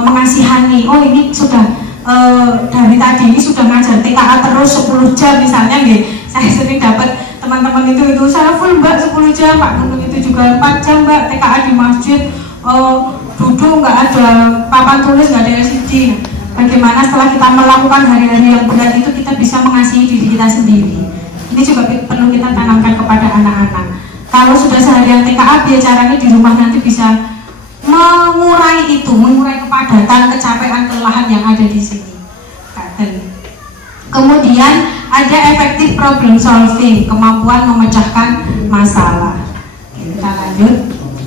mengasihani. Oh, ini sudah dari tadi ini sudah ngajar TKA terus 10 jam misalnya nggih. Saya sering dapat teman-teman itu saya full Mbak 10 jam, Pak Gunung itu juga 4 jam Mbak TKA di masjid, duduk nggak ada papan tulis, nggak ada LCD. Bagaimana setelah kita melakukan hari-hari yang berat itu kita bisa mengasihi diri kita sendiri. Ini juga perlu kita tanamkan kepada anak-anak. Kalau sudah seharian TKA, bicaranya di rumah nanti bisa mengurai kepadatan, kecapean, kelelahan yang ada di sini. Kemudian ada efektif problem solving, kemampuan memecahkan masalah. Kita lanjut.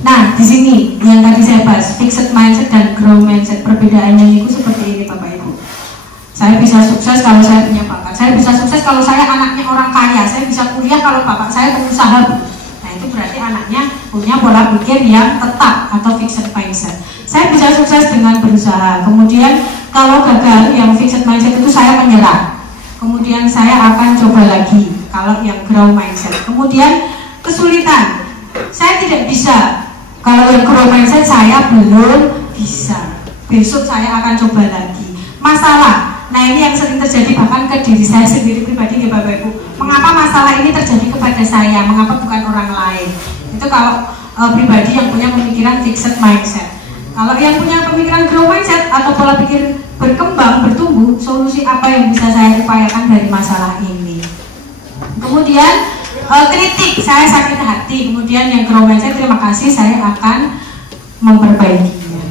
Nah, di sini yang tadi saya bahas, fixed mindset dan growth mindset, perbedaannya itu seperti ini Bapak Ibu. Saya bisa sukses kalau saya punya bakat. Saya bisa sukses kalau saya anaknya orang kaya. Saya bisa kuliah kalau bapak saya pengusaha. Nah, itu berarti anaknya punya pola pikir yang tetap atau fixed mindset. Saya bisa sukses dengan berusaha. Kemudian kalau gagal, yang fixed mindset itu saya menyerah. Kemudian saya akan coba lagi. Kalau yang growth mindset. Kemudian kesulitan, saya tidak bisa. Kalau yang growth mindset saya belum bisa. Besok saya akan coba lagi. Masalah, nah ini yang sering terjadi bahkan ke diri saya sendiri pribadi ya Bapak Ibu. Mengapa masalah ini terjadi kepada saya? Mengapa bukan orang lain? Itu kalau pribadi yang punya pemikiran fixed mindset. Kalau yang punya pemikiran growth mindset atau pola pikir berkembang, bertumbuh, solusi apa yang bisa saya upayakan dari masalah ini? Kemudian kritik, saya sakit hati. Kemudian yang growth mindset, terima kasih, saya akan memperbaikinya.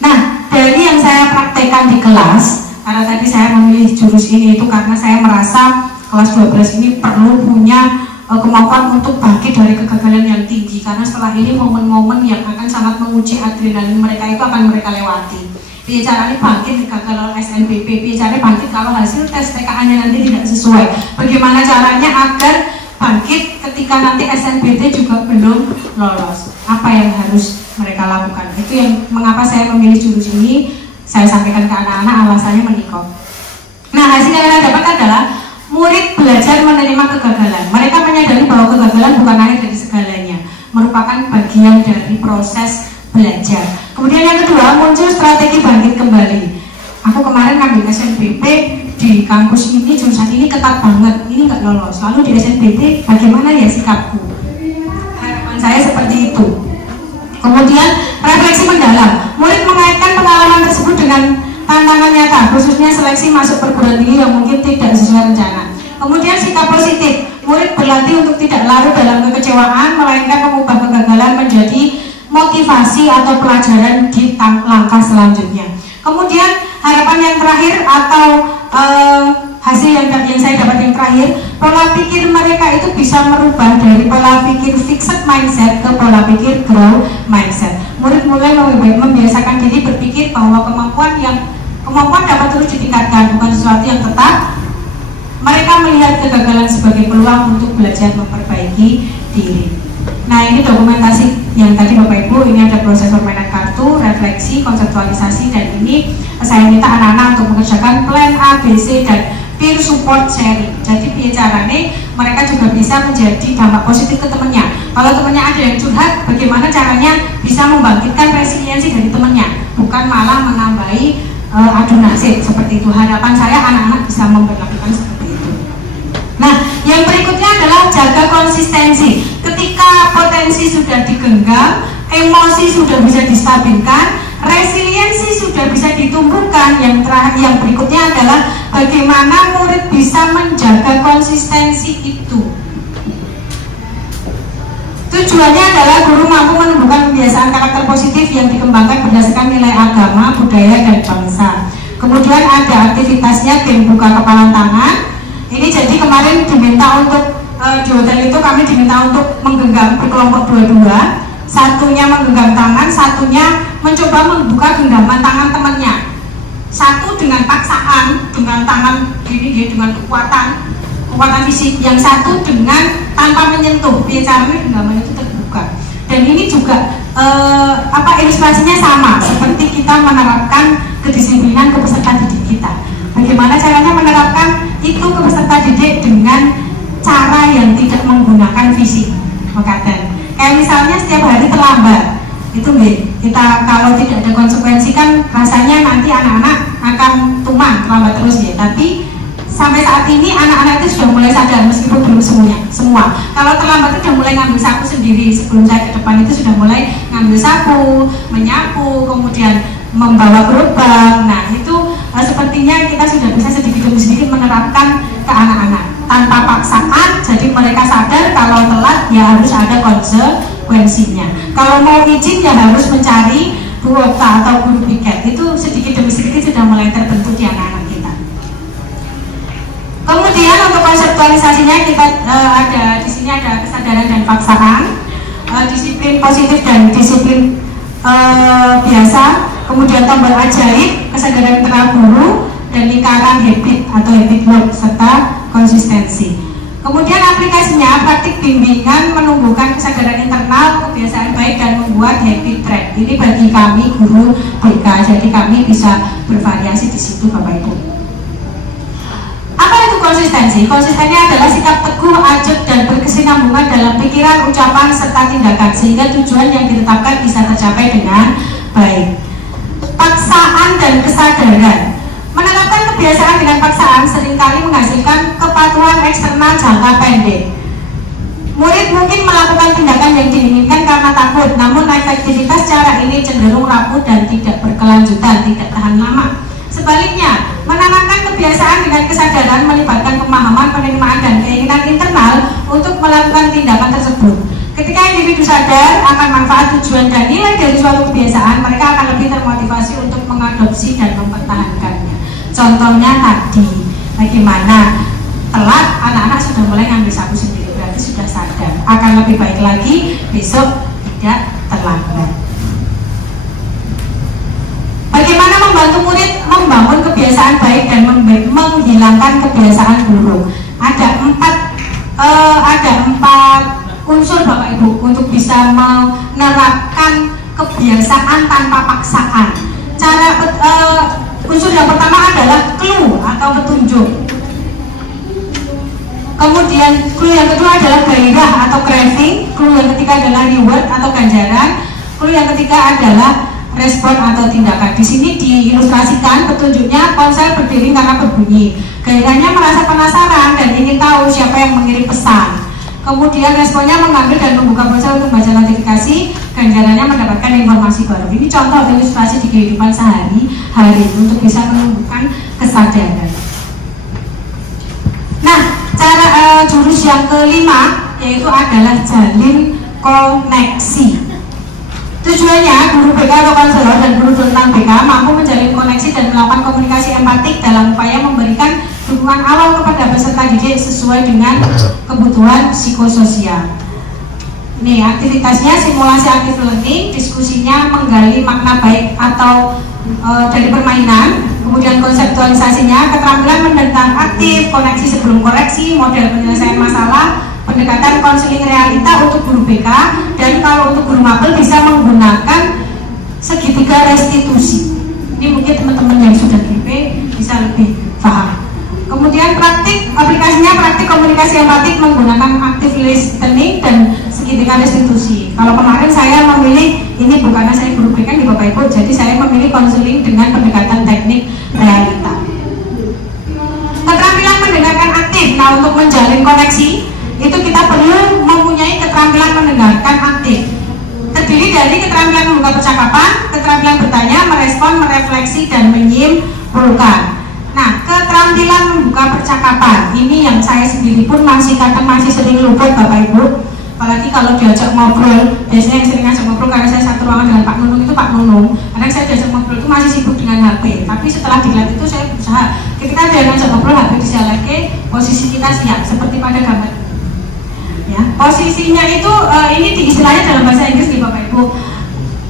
Nah, dari yang saya praktekkan di kelas, karena tadi saya memilih jurus ini itu karena saya merasa kelas 12 ini perlu punya kemampuan untuk bangkit dari kegagalan yang tinggi, karena setelah ini momen-momen yang akan sangat menguji adrenalin mereka itu akan mereka lewati. Caranya bangkit kegagalan SNBP, caranya bangkit kalau hasil tes TKA-nya nanti tidak sesuai. Bagaimana caranya agar bangkit ketika nanti SNBT juga belum lolos? Apa yang harus mereka lakukan? Itu yang mengapa saya memilih jurus ini. Saya sampaikan ke anak-anak, alasannya menikah. Nah, hasil yang kita dapat adalah murid belajar menerima kegagalan. Mereka menyadari bahwa kegagalan bukan akhir dari segalanya, merupakan bagian dari proses belajar. Kemudian yang kedua, muncul strategi bangkit kembali. Aku kemarin ngambil SNBP di kampus ini, jurusan ini ketat banget, ini nggak lolos. Lalu di SNBT bagaimana ya sikapku? Harapan saya seperti itu. Kemudian refleksi mendalam. Murid mengaitkan pengalaman tersebut dengan tantangan nyata, khususnya seleksi masuk perguruan tinggi yang mungkin tidak sesuai rencana. Kemudian sikap positif. Murid berlatih untuk tidak larut dalam kekecewaan, melainkan mengubah kegagalan menjadi motivasi atau pelajaran di langkah selanjutnya. Kemudian harapan yang terakhir atau hasil yang saya dapat yang terakhir, pola pikir mereka itu bisa merubah dari pola pikir fixed mindset ke pola pikir growth mindset. Murid mulai membiasakan diri berpikir bahwa kemampuan dapat terus ditingkatkan, bukan sesuatu yang tetap. Mereka melihat kegagalan sebagai peluang untuk belajar memperbaiki diri. Nah, ini dokumentasi yang tadi Bapak Ibu, ini ada proses permainan kartu, refleksi, konseptualisasi, dan ini saya minta anak-anak untuk mengerjakan plan A, B, C, dan peer support sharing. Jadi bicaranya mereka juga bisa menjadi dampak positif ke temannya. Kalau temannya ada yang curhat, bagaimana caranya bisa membangkitkan resiliensi dari temannya, bukan malah menambahi adu nasib seperti itu. Harapan saya anak-anak bisa memperlakukan seperti itu. Nah, yang berikutnya adalah jaga konsistensi. Ketika potensi sudah digenggam, emosi sudah bisa distabilkan, resiliensi sudah bisa ditumbuhkan. Yang berikutnya adalah bagaimana murid bisa menjaga konsistensi itu. Tujuannya adalah guru mampu menumbuhkan kebiasaan karakter positif yang dikembangkan berdasarkan nilai agama, budaya, dan bangsa. Kemudian ada aktivitasnya, game buka kepalan tangan. Ini jadi kemarin diminta untuk di hotel itu kami diminta untuk menggenggam berkelompok dua-dua. Satunya menggenggam tangan, satunya mencoba membuka genggaman tangan temannya. Satu dengan paksaan, dengan tangan gini, dengan kekuatan fisik. Yang satu dengan tanpa menyentuh, biasanya genggaman itu terbuka. Dan ini juga ilustrasinya sama seperti kita menerapkan kedisiplinan ke peserta didik kita. Bagaimana caranya menerapkan itu ke peserta didik dengan cara yang tidak menggunakan fisik. Kayak misalnya setiap hari terlambat, itu kita kalau tidak ada konsekuensi kan rasanya nanti anak-anak akan tuman terlambat terus ya, tapi sampai saat ini anak-anak itu sudah mulai sadar meskipun belum semua. Kalau terlambat itu sudah mulai ngambil sapu sendiri. Sebelum saya ke depan itu sudah mulai ngambil sapu, menyapu, kemudian membawa gerobak. Nah itu sepertinya kita sudah bisa sedikit demi sedikit menerapkan ke anak-anak tanpa paksaan. Jadi mereka sadar kalau telat ya harus ada konsekuensinya. Kalau mau izin ya harus mencari bu okta atau guru piket. Itu sedikit demi sedikit sudah mulai terbentuk di anak-anak kita. Kemudian untuk konseptualisasinya kita ada di sini ada kesadaran dan paksaan, disiplin positif dan disiplin biasa, kemudian tombol ajaib, kesadaran internal guru, dan lingkaran habit atau habit loop serta konsistensi. Kemudian aplikasinya praktik bimbingan menumbuhkan kesadaran internal, kebiasaan baik dan membuat habit track. Ini bagi kami guru BK, jadi kami bisa bervariasi di situ Bapak Ibu. Apa itu konsistensi? Konsistensi adalah sikap teguh, ajak, dan berkesinambungan dalam pikiran, ucapan, serta tindakan sehingga tujuan yang ditetapkan bisa tercapai dengan baik. Paksaan dan kesadaran. Menerapkan kebiasaan dengan paksaan seringkali menghasilkan kepatuhan eksternal jangka pendek. Murid mungkin melakukan tindakan yang diinginkan karena takut, namun efektivitas cara ini cenderung rapuh dan tidak berkelanjutan, tidak tahan lama. Sebaliknya, menanamkan kebiasaan dengan kesadaran melibatkan pemahaman, penerimaan, dan keinginan internal untuk melakukan tindakan tersebut. Ketika individu sadar akan manfaat, tujuan, dan nilai dari suatu kebiasaan, mereka akan lebih termotivasi untuk mengadopsi dan mempertahankannya. Contohnya tadi, bagaimana telat anak-anak sudah mulai ngambil sapu sendiri, berarti sudah sadar akan lebih baik lagi besok tidak terlambat. Bagaimana membantu murid membangun kebiasaan baik dan menghilangkan kebiasaan buruk? Ada empat unsur Bapak Ibu untuk bisa menerapkan kebiasaan tanpa paksaan. Unsur yang pertama adalah clue atau petunjuk. Kemudian clue yang kedua adalah gairah atau craving. Clue yang ketiga adalah reward atau ganjaran. Clue yang ketiga adalah respon atau tindakan. Di sini diilustrasikan petunjuknya ponsel berdiri karena berbunyi. Gairahnya merasa penasaran dan ingin tahu siapa yang mengirim pesan. Kemudian responnya mengambil dan membuka ponsel untuk baca notifikasi. Ganjarannya mendapatkan informasi baru. Ini contoh ilustrasi di kehidupan sehari-hari untuk bisa menumbuhkan kesadaran. Nah, cara jurus yang kelima yaitu adalah jalin koneksi. Tujuannya, guru BK atau konselor dan guru tentang BK mampu menjalin koneksi dan melakukan komunikasi empatik dalam upaya memberikan dukungan awal kepada peserta didik sesuai dengan kebutuhan psikososial. Nih, aktivitasnya simulasi active learning, diskusinya menggali makna baik atau dari permainan, kemudian konseptualisasinya, keterampilan mendengar aktif, koneksi sebelum koreksi, model penyelesaian masalah, pendekatan konseling realita untuk guru BK, dan kalau untuk guru mapel bisa menggunakan segitiga restitusi. Ini mungkin teman-teman yang sudah GP bisa lebih paham. Kemudian aplikasinya praktik komunikasi empatik menggunakan active listening dan segitiga restitusi. Kalau kemarin saya memilih, ini bukannya saya guru BK di Bapak Ibu, jadi saya memilih konseling dengan pendekatan teknik realita. Keterampilan mendengarkan aktif. Nah, untuk menjalin koneksi itu kita perlu mempunyai keterampilan mendengarkan aktif. Terdiri dari keterampilan membuka percakapan, keterampilan bertanya, merespon, merefleksi, dan menyimpulkan. Nah, keterampilan membuka percakapan ini yang saya sendiri pun masih sering luput Bapak Ibu. Apalagi kalau diajak ngobrol, biasanya yang sering ngajak ngobrol karena saya satu ruangan dengan Pak Nunung itu Pak Nunung. Kadang saya diajak ngobrol itu masih sibuk dengan HP. Tapi setelah dilihat itu saya berusaha ketika dia ngajak ngobrol HP disalahke, posisi kita siap seperti pada gambar. Ya, posisinya itu ini istilahnya dalam bahasa Inggris nih Bapak Ibu,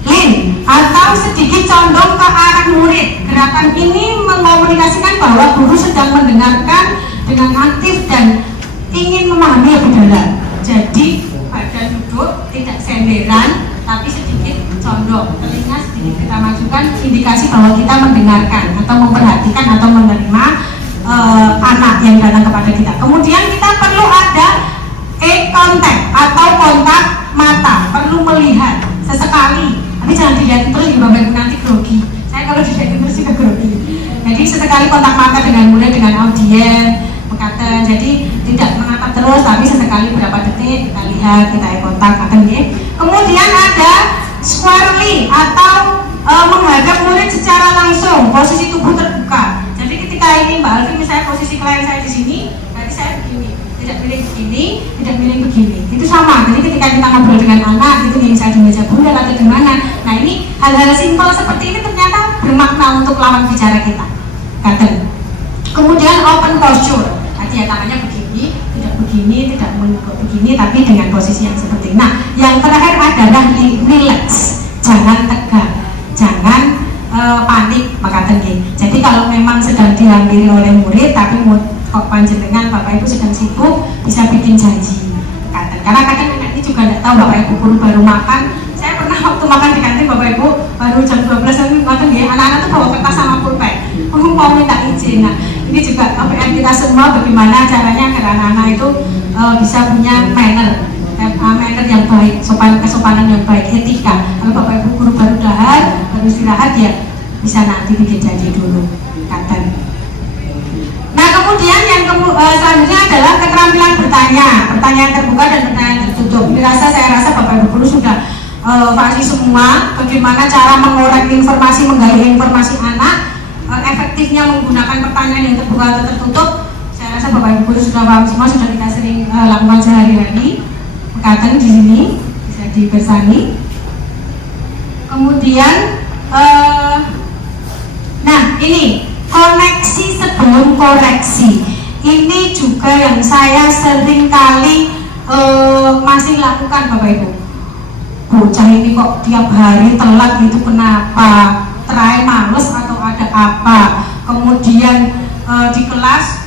lean atau sedikit condong ke arah murid. Gerakan ini mengkomunikasikan bahwa guru sedang mendengarkan dengan aktif dan ingin memahami lebih dalam. Jadi badan duduk tidak senderan tapi sedikit condong, telinga sedikit kita majukan, indikasi bahwa kita mendengarkan atau memperhatikan atau menerima anak yang datang kepada kita. Kemudian kita perlu ada eye contact atau kontak mata, perlu melihat sesekali, tapi jangan dilihat terus di Bapak Ibu nanti grogi. Saya kalau dilihat terus juga grogi. tidak menatap terus, tapi sesekali berapa detik kita lihat, kita eye contact, kemudian ada squarely atau menghadap murid secara langsung, posisi tubuh terbuka. Jadi ketika ini Mbak Alfi misalnya posisi klien saya di sini, berarti saya begini, tidak miring begini, tidak miring begini. Itu sama. Jadi ketika kita ngobrol dengan anak, itu misalnya di meja bundar atau di mana. Nah ini hal-hal simpel seperti ini ternyata bermakna untuk lawan bicara kita. Katen. Kemudian open posture. Artinya tangannya begini, tidak begini, tidak meneguk begini, tapi dengan posisi yang seperti ini. Nah, yang terakhir adalah relax, jangan tegang, jangan panik, maka tinggi. Jadi kalau memang sedang dihampiri oleh murid, tapi kok panjenengan Bapak Ibu sedang sibuk, bisa bikin janji. Karena kadang anak ini juga tidak tahu Bapak Ibu guru baru makan. Saya pernah waktu makan di kantin Bapak Ibu baru jam 12 anak-anak tuh bawa kertas sama pulpen, mau minta izin. Nah, ini juga PR kita semua bagaimana caranya agar anak-anak itu bisa punya manner yang baik, kesopanan yang baik, etika. Kalau Bapak Ibu guru baru dahar, baru istirahat ya bisa nanti bikin janji dulu, katen. Nah kemudian yang selanjutnya adalah keterampilan bertanya, pertanyaan terbuka dan pertanyaan tertutup. Saya rasa Bapak Ibu guru sudah fasih semua bagaimana cara mengorek informasi, menggali informasi anak, efektifnya menggunakan pertanyaan yang terbuka atau tertutup. Saya rasa Bapak Ibu guru sudah paham semua, sudah kita sering lakukan sehari-hari. Katen di sini bisa dibersani. Kemudian nah ini koneksi sebelum koreksi. Ini juga yang saya sering kali masih lakukan Bapak Ibu. Bocah ini kok tiap hari telat itu kenapa? Terakhir males atau ada apa? Kemudian di kelas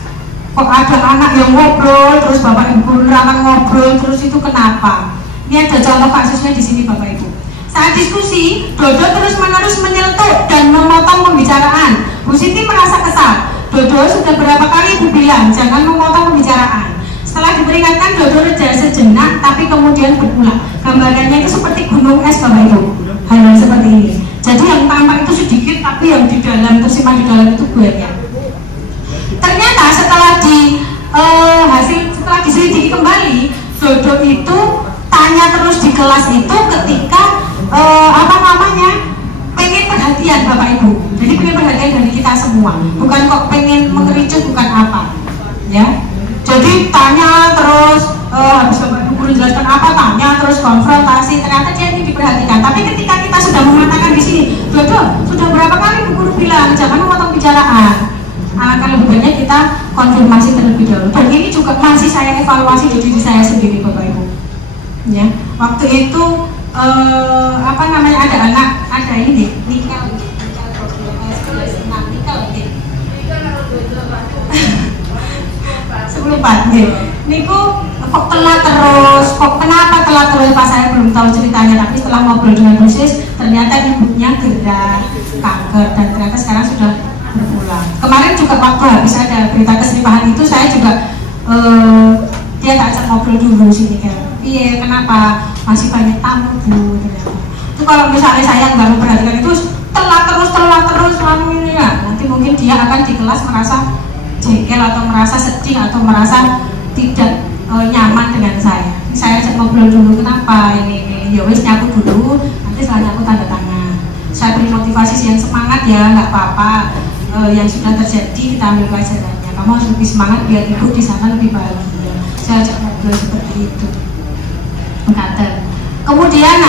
kok ada anak yang ngobrol, terus Bapak Ibu guru akan ngobrol, terus itu kenapa? Ini ada contoh kasusnya di sini Bapak Ibu. Saat diskusi, Dodo terus-menerus menyeletuk dan memotong pembicaraan. Bu Siti merasa kesal. Dodo sudah berapa kali Ibu bilang jangan memotong pembicaraan. Setelah diperingatkan, Dodo reda sejenak, tapi kemudian berulang. Gambarannya itu seperti gunung es Bapak Ibu. Hal seperti ini. Jadi yang tampak itu sedikit, tapi yang di dalam tersimpan di dalam itu banyak. Ternyata setelah diselidiki kembali, Dodo itu tanya terus di kelas itu ketika pengen perhatian Bapak Ibu. Jadi pengen perhatian dari kita semua, bukan kok pengen mengericut, bukan apa ya. Jadi tanya terus, habis Bapak Ibu guru jelaskan apa, tanya terus konfrontasi, ternyata dia ini diperhatikan. Tapi ketika kita sudah mengatakan di sini, Dodo sudah berapa kali Bu guru bilang jangan memotong bicaraan, alangkah lebih banyak kita konfirmasi terlebih dahulu. Dan ini juga masih saya evaluasi di diri saya sendiri Bapak Ibu ya. Waktu itu ada anak, ada ini nikel niku kok telat terus, kok kenapa telat terus, pas saya belum tahu ceritanya, tapi setelah ngobrol dengan dosis ternyata ibunya gerah kanker dan ternyata sekarang sudah berpulang. Kemarin juga waktu habis ada berita keselipahan itu saya juga dia tak ajak ngobrol dulu sini kan. Iya kenapa masih banyak tamu Bu ternyata. Itu kalau misalnya saya nggak memperhatikan itu telat terus selama ini ya, nanti mungkin dia akan di kelas merasa jengkel atau merasa sedih atau merasa tidak nyaman dengan saya. Saya ajak ngobrol dulu kenapa ini ya wis nyaku dulu, nanti setelah aku tanda tangan. Saya beri motivasi yang semangat ya, nggak apa-apa. Yang sudah terjadi kita ambil pelajarannya. Kamu harus lebih semangat biar ibu di sana lebih bahagia. Saya ajak ngobrol seperti itu. Kemudian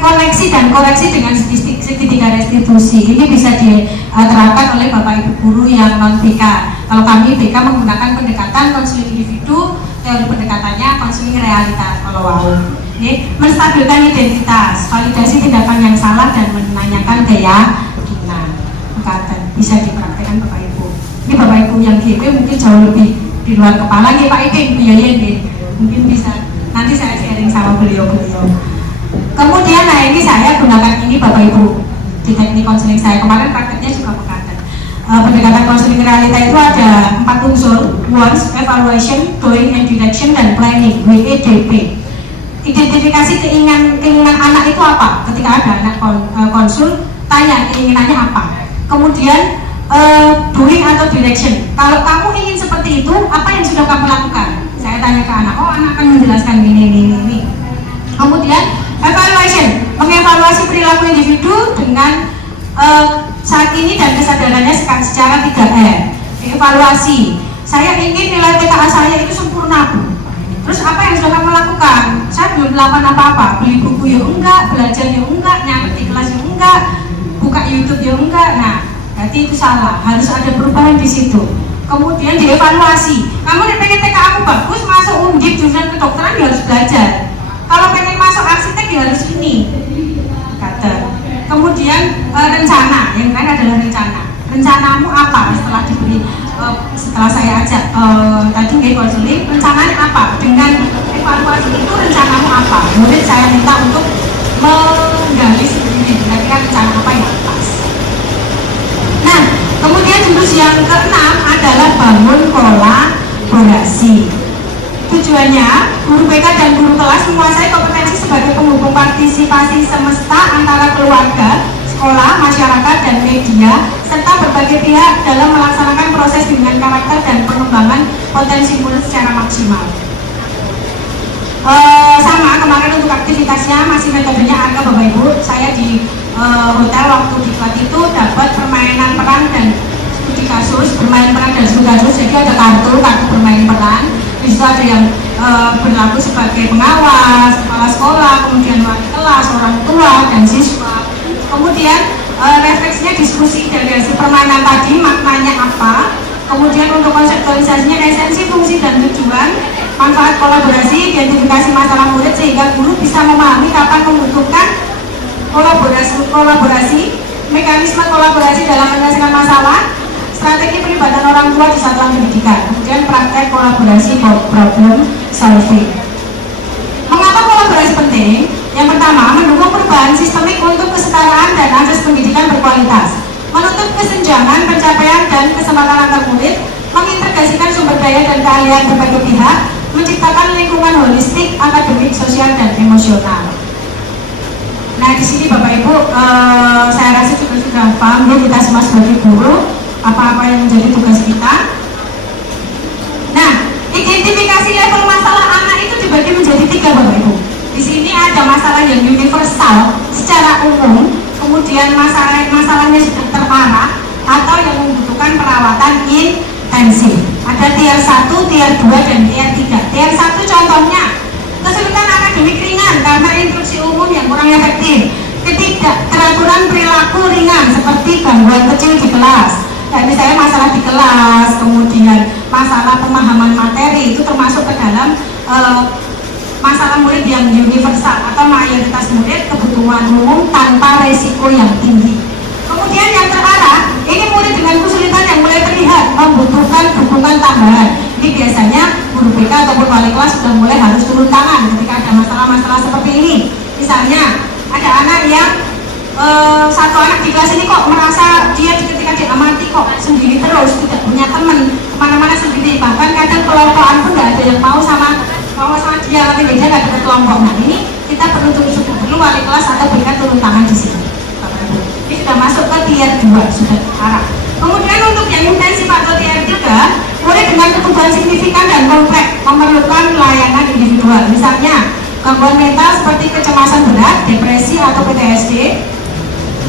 koneksi dan koreksi dengan segitiga restitusi ini bisa diterapkan oleh Bapak Ibu guru yang non BK. Kalau kami BK menggunakan pendekatan konseling individu, teori pendekatannya konseling realitas. Kalau wow, menstabilkan identitas, validasi tindakan yang salah dan menanyakan keyakinan. Bisa dipraktekkan Bapak Ibu. Ini Bapak Ibu yang GP mungkin jauh lebih di luar kepala ya Pak Iping, mungkin bisa nanti saya sharing sama beliau-beliau. Kemudian ini saya gunakan ini Bapak Ibu di teknik konseling saya kemarin prakteknya juga mengatakan pendekatan konseling realita itu ada 4 unsur: wants, evaluation, doing and direction, dan planning, WEDP. Identifikasi keinginan anak itu apa? Ketika ada anak konsul, tanya keinginannya apa. Kemudian doing atau direction. Kalau kamu ingin seperti itu, apa yang sudah kamu lakukan? menjelaskan ini. Kemudian evaluation, mengevaluasi perilaku individu dengan saat ini dan kesadarannya secara 3R. Evaluasi, saya ingin nilai TKA saya itu sempurna, Bu. Terus apa yang sudah kamu lakukan? Saya belum melakukan apa-apa, beli buku ya enggak, belajar ya enggak, nyatet di kelas ya enggak, buka YouTube ya enggak. Nah, berarti itu salah, harus ada perubahan di situ. Kemudian dievaluasi, kamu pengen TKA kamu bagus, masuk undip jurusan kedokteran ya harus belajar. Kalau pengen masuk arsitek ya harus ini, kata. Kemudian rencana, yang lain adalah rencana. Rencanamu apa setelah diberi, setelah saya ajak tadi nggih konseling, rencananya apa? Dengan evaluasi itu rencanamu apa? Murid saya minta untuk menggali sendiri, kira-kira rencana apa yang pas. Nah, kemudian jurus yang keenam adalah bangun kolaborasi. Tujuannya, guru BK dan guru kelas menguasai kompetensi sebagai penghubung partisipasi semesta antara keluarga, sekolah, masyarakat, dan media, serta berbagai pihak dalam melaksanakan proses bimbingan karakter dan pengembangan potensi murid secara maksimal. Sama kemarin untuk aktivitasnya masih metodenya ARKA Bapak Ibu. Saya di hotel waktu di Kuat itu dapat permainan peran dan studi kasus, bermain peran dan studi kasus. Jadi ada kartu bermain peran. Di situ ada yang berlaku sebagai pengawas, kepala sekolah, kemudian wali kelas, orang tua, dan siswa. Kemudian refleksinya diskusi dari hasil permainan tadi, maknanya apa. Kemudian untuk konseptualisasinya esensi, fungsi, dan tujuan, manfaat kolaborasi, identifikasi masalah murid sehingga guru bisa memahami kapan membutuhkan kolaborasi, mekanisme kolaborasi dalam menyelesaikan masalah, strategi pelibatan orang tua di satuan pendidikan, kemudian praktek kolaborasi problem solving. Mengapa kolaborasi penting? Yang pertama, mendukung perubahan sistemik untuk kesetaraan dan akses pendidikan berkualitas, menutup kesenjangan pencapaian dan kesempatan antar murid, mengintegrasikan sumber daya dan keahlian berbagai pihak, menciptakan lingkungan holistik, akademik, sosial, dan emosional. Nah, di sini Bapak Ibu, saya rasa juga sudah paham ya kita semua sebagai guru apa-apa yang menjadi tugas kita. Nah, identifikasi level masalah anak itu dibagi menjadi 3 Bapak Ibu. Di sini ada masalah yang universal secara umum, kemudian masalahnya sudah terparah atau yang membutuhkan perawatan intensif. Ada tier 1, tier 2, dan tier 3. Tier 1 contohnya kesulitan akademik ringan karena instruksi umum yang kurang efektif, ketidakteraturan perilaku ringan seperti gangguan kecil di kelas. Dan misalnya masalah di kelas, kemudian masalah pemahaman materi itu termasuk ke dalam masalah murid yang universal atau mayoritas murid kebutuhan umum tanpa resiko yang tinggi. Kemudian yang terarah, ini murid dengan kesulitan yang mulai terlihat membutuhkan dukungan tambahan. Ini biasanya guru BK ataupun wali kelas sudah mulai harus turun tangan ketika ada masalah-masalah seperti ini. Misalnya ada anak yang satu anak di kelas ini kok merasa dia ketika diamati kok sendiri terus, tidak punya teman, kemana-mana sendiri, bahkan kadang kelompokan pun nggak ada yang mau sama dia, tapi dia nggak dapat kelompok. Nah, ini kita perlu wali kelas atau berikan turun tangan di sini. Ini sudah masuk ke tier 2, sudah arah. Kemudian untuk yang intensif atau tier 3, murid dengan kebutuhan signifikan dan kompleks memerlukan layanan individual. Misalnya gangguan mental seperti kecemasan berat, depresi atau PTSD.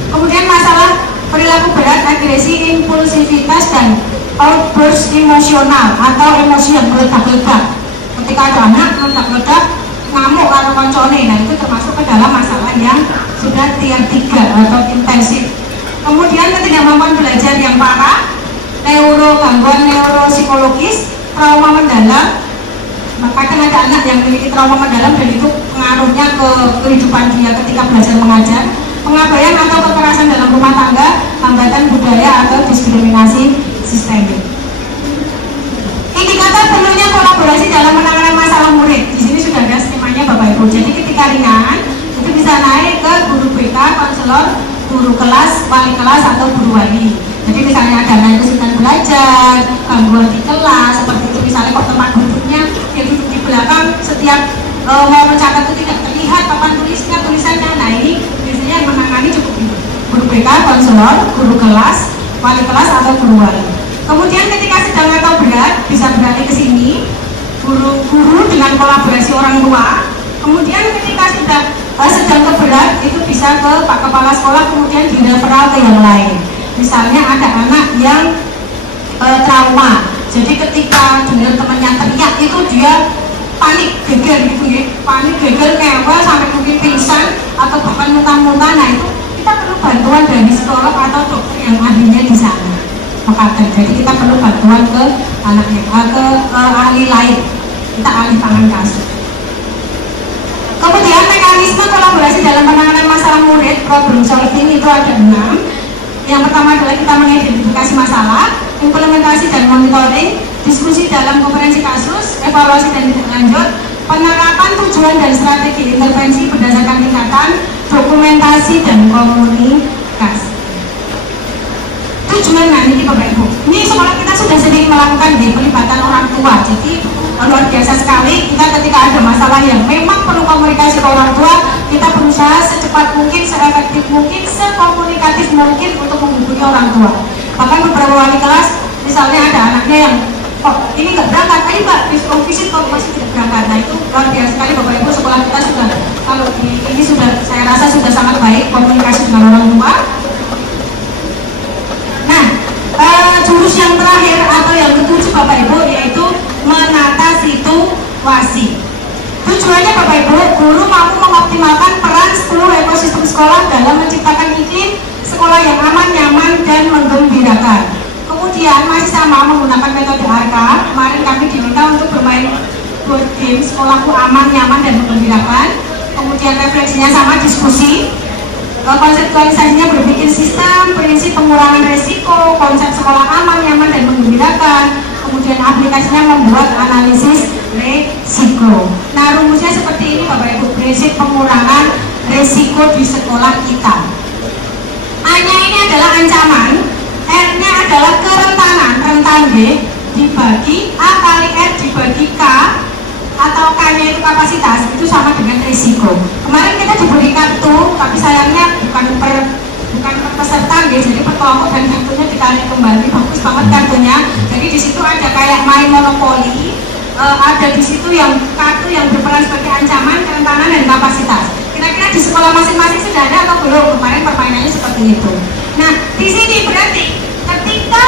Kemudian masalah perilaku berat, agresi, impulsivitas, dan outburst emosional atau emosi yang meledak-ledak. Ketika ada anak meledak-ledak, ngamuk atau koncone, nah itu termasuk ke dalam masalah yang sudah tier 3 atau intensif. Kemudian ketidakmampuan belajar yang parah, gangguan neuropsikologis, trauma mendalam. Kadang ada anak yang memiliki trauma mendalam dan itu pengaruhnya ke kehidupan dia ketika belajar mengajar. Pengabaian atau kekerasan dalam rumah tangga, hambatan budaya atau diskriminasi sistemik. Indikator perlunya kolaborasi dalam penanganan masalah murid. Di sini sudah ada skemanya Bapak Ibu. Jadi ketika ringan itu bisa naik ke guru BK, konselor, guru kelas, wali kelas atau guru wali. Jadi misalnya ada anak kesulitan belajar, gangguan di kelas, seperti itu misalnya kok tempat duduknya dia duduk di belakang, setiap mau mencatat itu tidak terlihat papan tulisannya. Nah, ini biasanya yang menangani cukup guru BK, konselor, guru kelas, wali kelas atau guru wali. Kemudian ketika sedang atau berat bisa beralih ke sini, guru dengan dengan kolaborasi orang tua. Kemudian ketika sudah sedang keberat itu bisa ke Pak Kepala Sekolah, kemudian direferal ke yang lain. Misalnya ada anak yang trauma, jadi ketika dengar temannya teriak itu dia panik geger gitu ya, panik geger ngewel sampai mungkin pingsan atau bahkan muntah-muntah. Nah itu kita perlu bantuan dari psikolog atau dokter yang ahlinya di sana. Jadi kita perlu bantuan ke anaknya, ke ahli lain, kita ahli tangan kasus. Kemudian mekanisme kolaborasi dalam penanganan masalah murid, problem solving itu ada 6. Yang pertama adalah kita mengidentifikasi masalah, implementasi dan monitoring, diskusi dalam konferensi kasus, evaluasi dan tindak lanjut, penerapan tujuan dan strategi intervensi berdasarkan tingkatan, dokumentasi dan komunikasi. Tujuan, nah ini Bapak Ibu, ini sekolah kita sudah sering melakukan pelibatan orang tua, jadi luar biasa sekali. Kita ketika ada masalah yang memang perlu komunikasi ke orang tua, kita berusaha secepat mungkin, seefektif mungkin, sekomunikatif mungkin untuk menghubungi orang tua. Bahkan beberapa wali kelas, misalnya ada anaknya yang kok ini nggak berangkat, ayo Mbak, diskon visit kok masih tidak berangkat. Nah itu luar biasa sekali Bapak Ibu, sekolah kita sudah, kalau ini sudah, saya rasa sudah sangat baik komunikasi dengan orang tua. Nah, jurus yang terakhir atau yang ketujuh Bapak Ibu yaitu menata situasi. Tujuannya Bapak Ibu, guru mampu mengoptimalkan peran seluruh ekosistem sekolah dalam menciptakan iklim sekolah yang aman, nyaman, dan menggembirakan. Kemudian masih sama menggunakan metode ARKA. Kemarin kami diminta untuk bermain board game sekolahku aman, nyaman, dan menggembirakan. Kemudian refleksinya sama, diskusi. Konseptualisasinya berpikir sistem, prinsip pengurangan resiko, konsep sekolah aman, nyaman, dan menggembirakan. Kemudian aplikasinya membuat analisis resiko. Nah rumusnya seperti ini Bapak Ibu, prinsip pengurangan resiko di sekolah kita. A-nya ini adalah ancaman, R-nya adalah kerentanan, rentan G dibagi A kali R dibagi K, atau K-nya itu kapasitas, itu sama dengan risiko. Kemarin kita diberi kartu, tapi sayangnya bukan per peserta, jadi per kelompok, dan kartunya ditarik kembali. Bagus banget kartunya. Jadi di situ ada kayak main monopoli, ada di situ yang kartu yang berperan sebagai ancaman, kerentanan, dan kapasitas. Kira-kira di sekolah masing-masing sudah ada atau belum? Kemarin permainannya seperti itu. Nah, di sini berarti ketika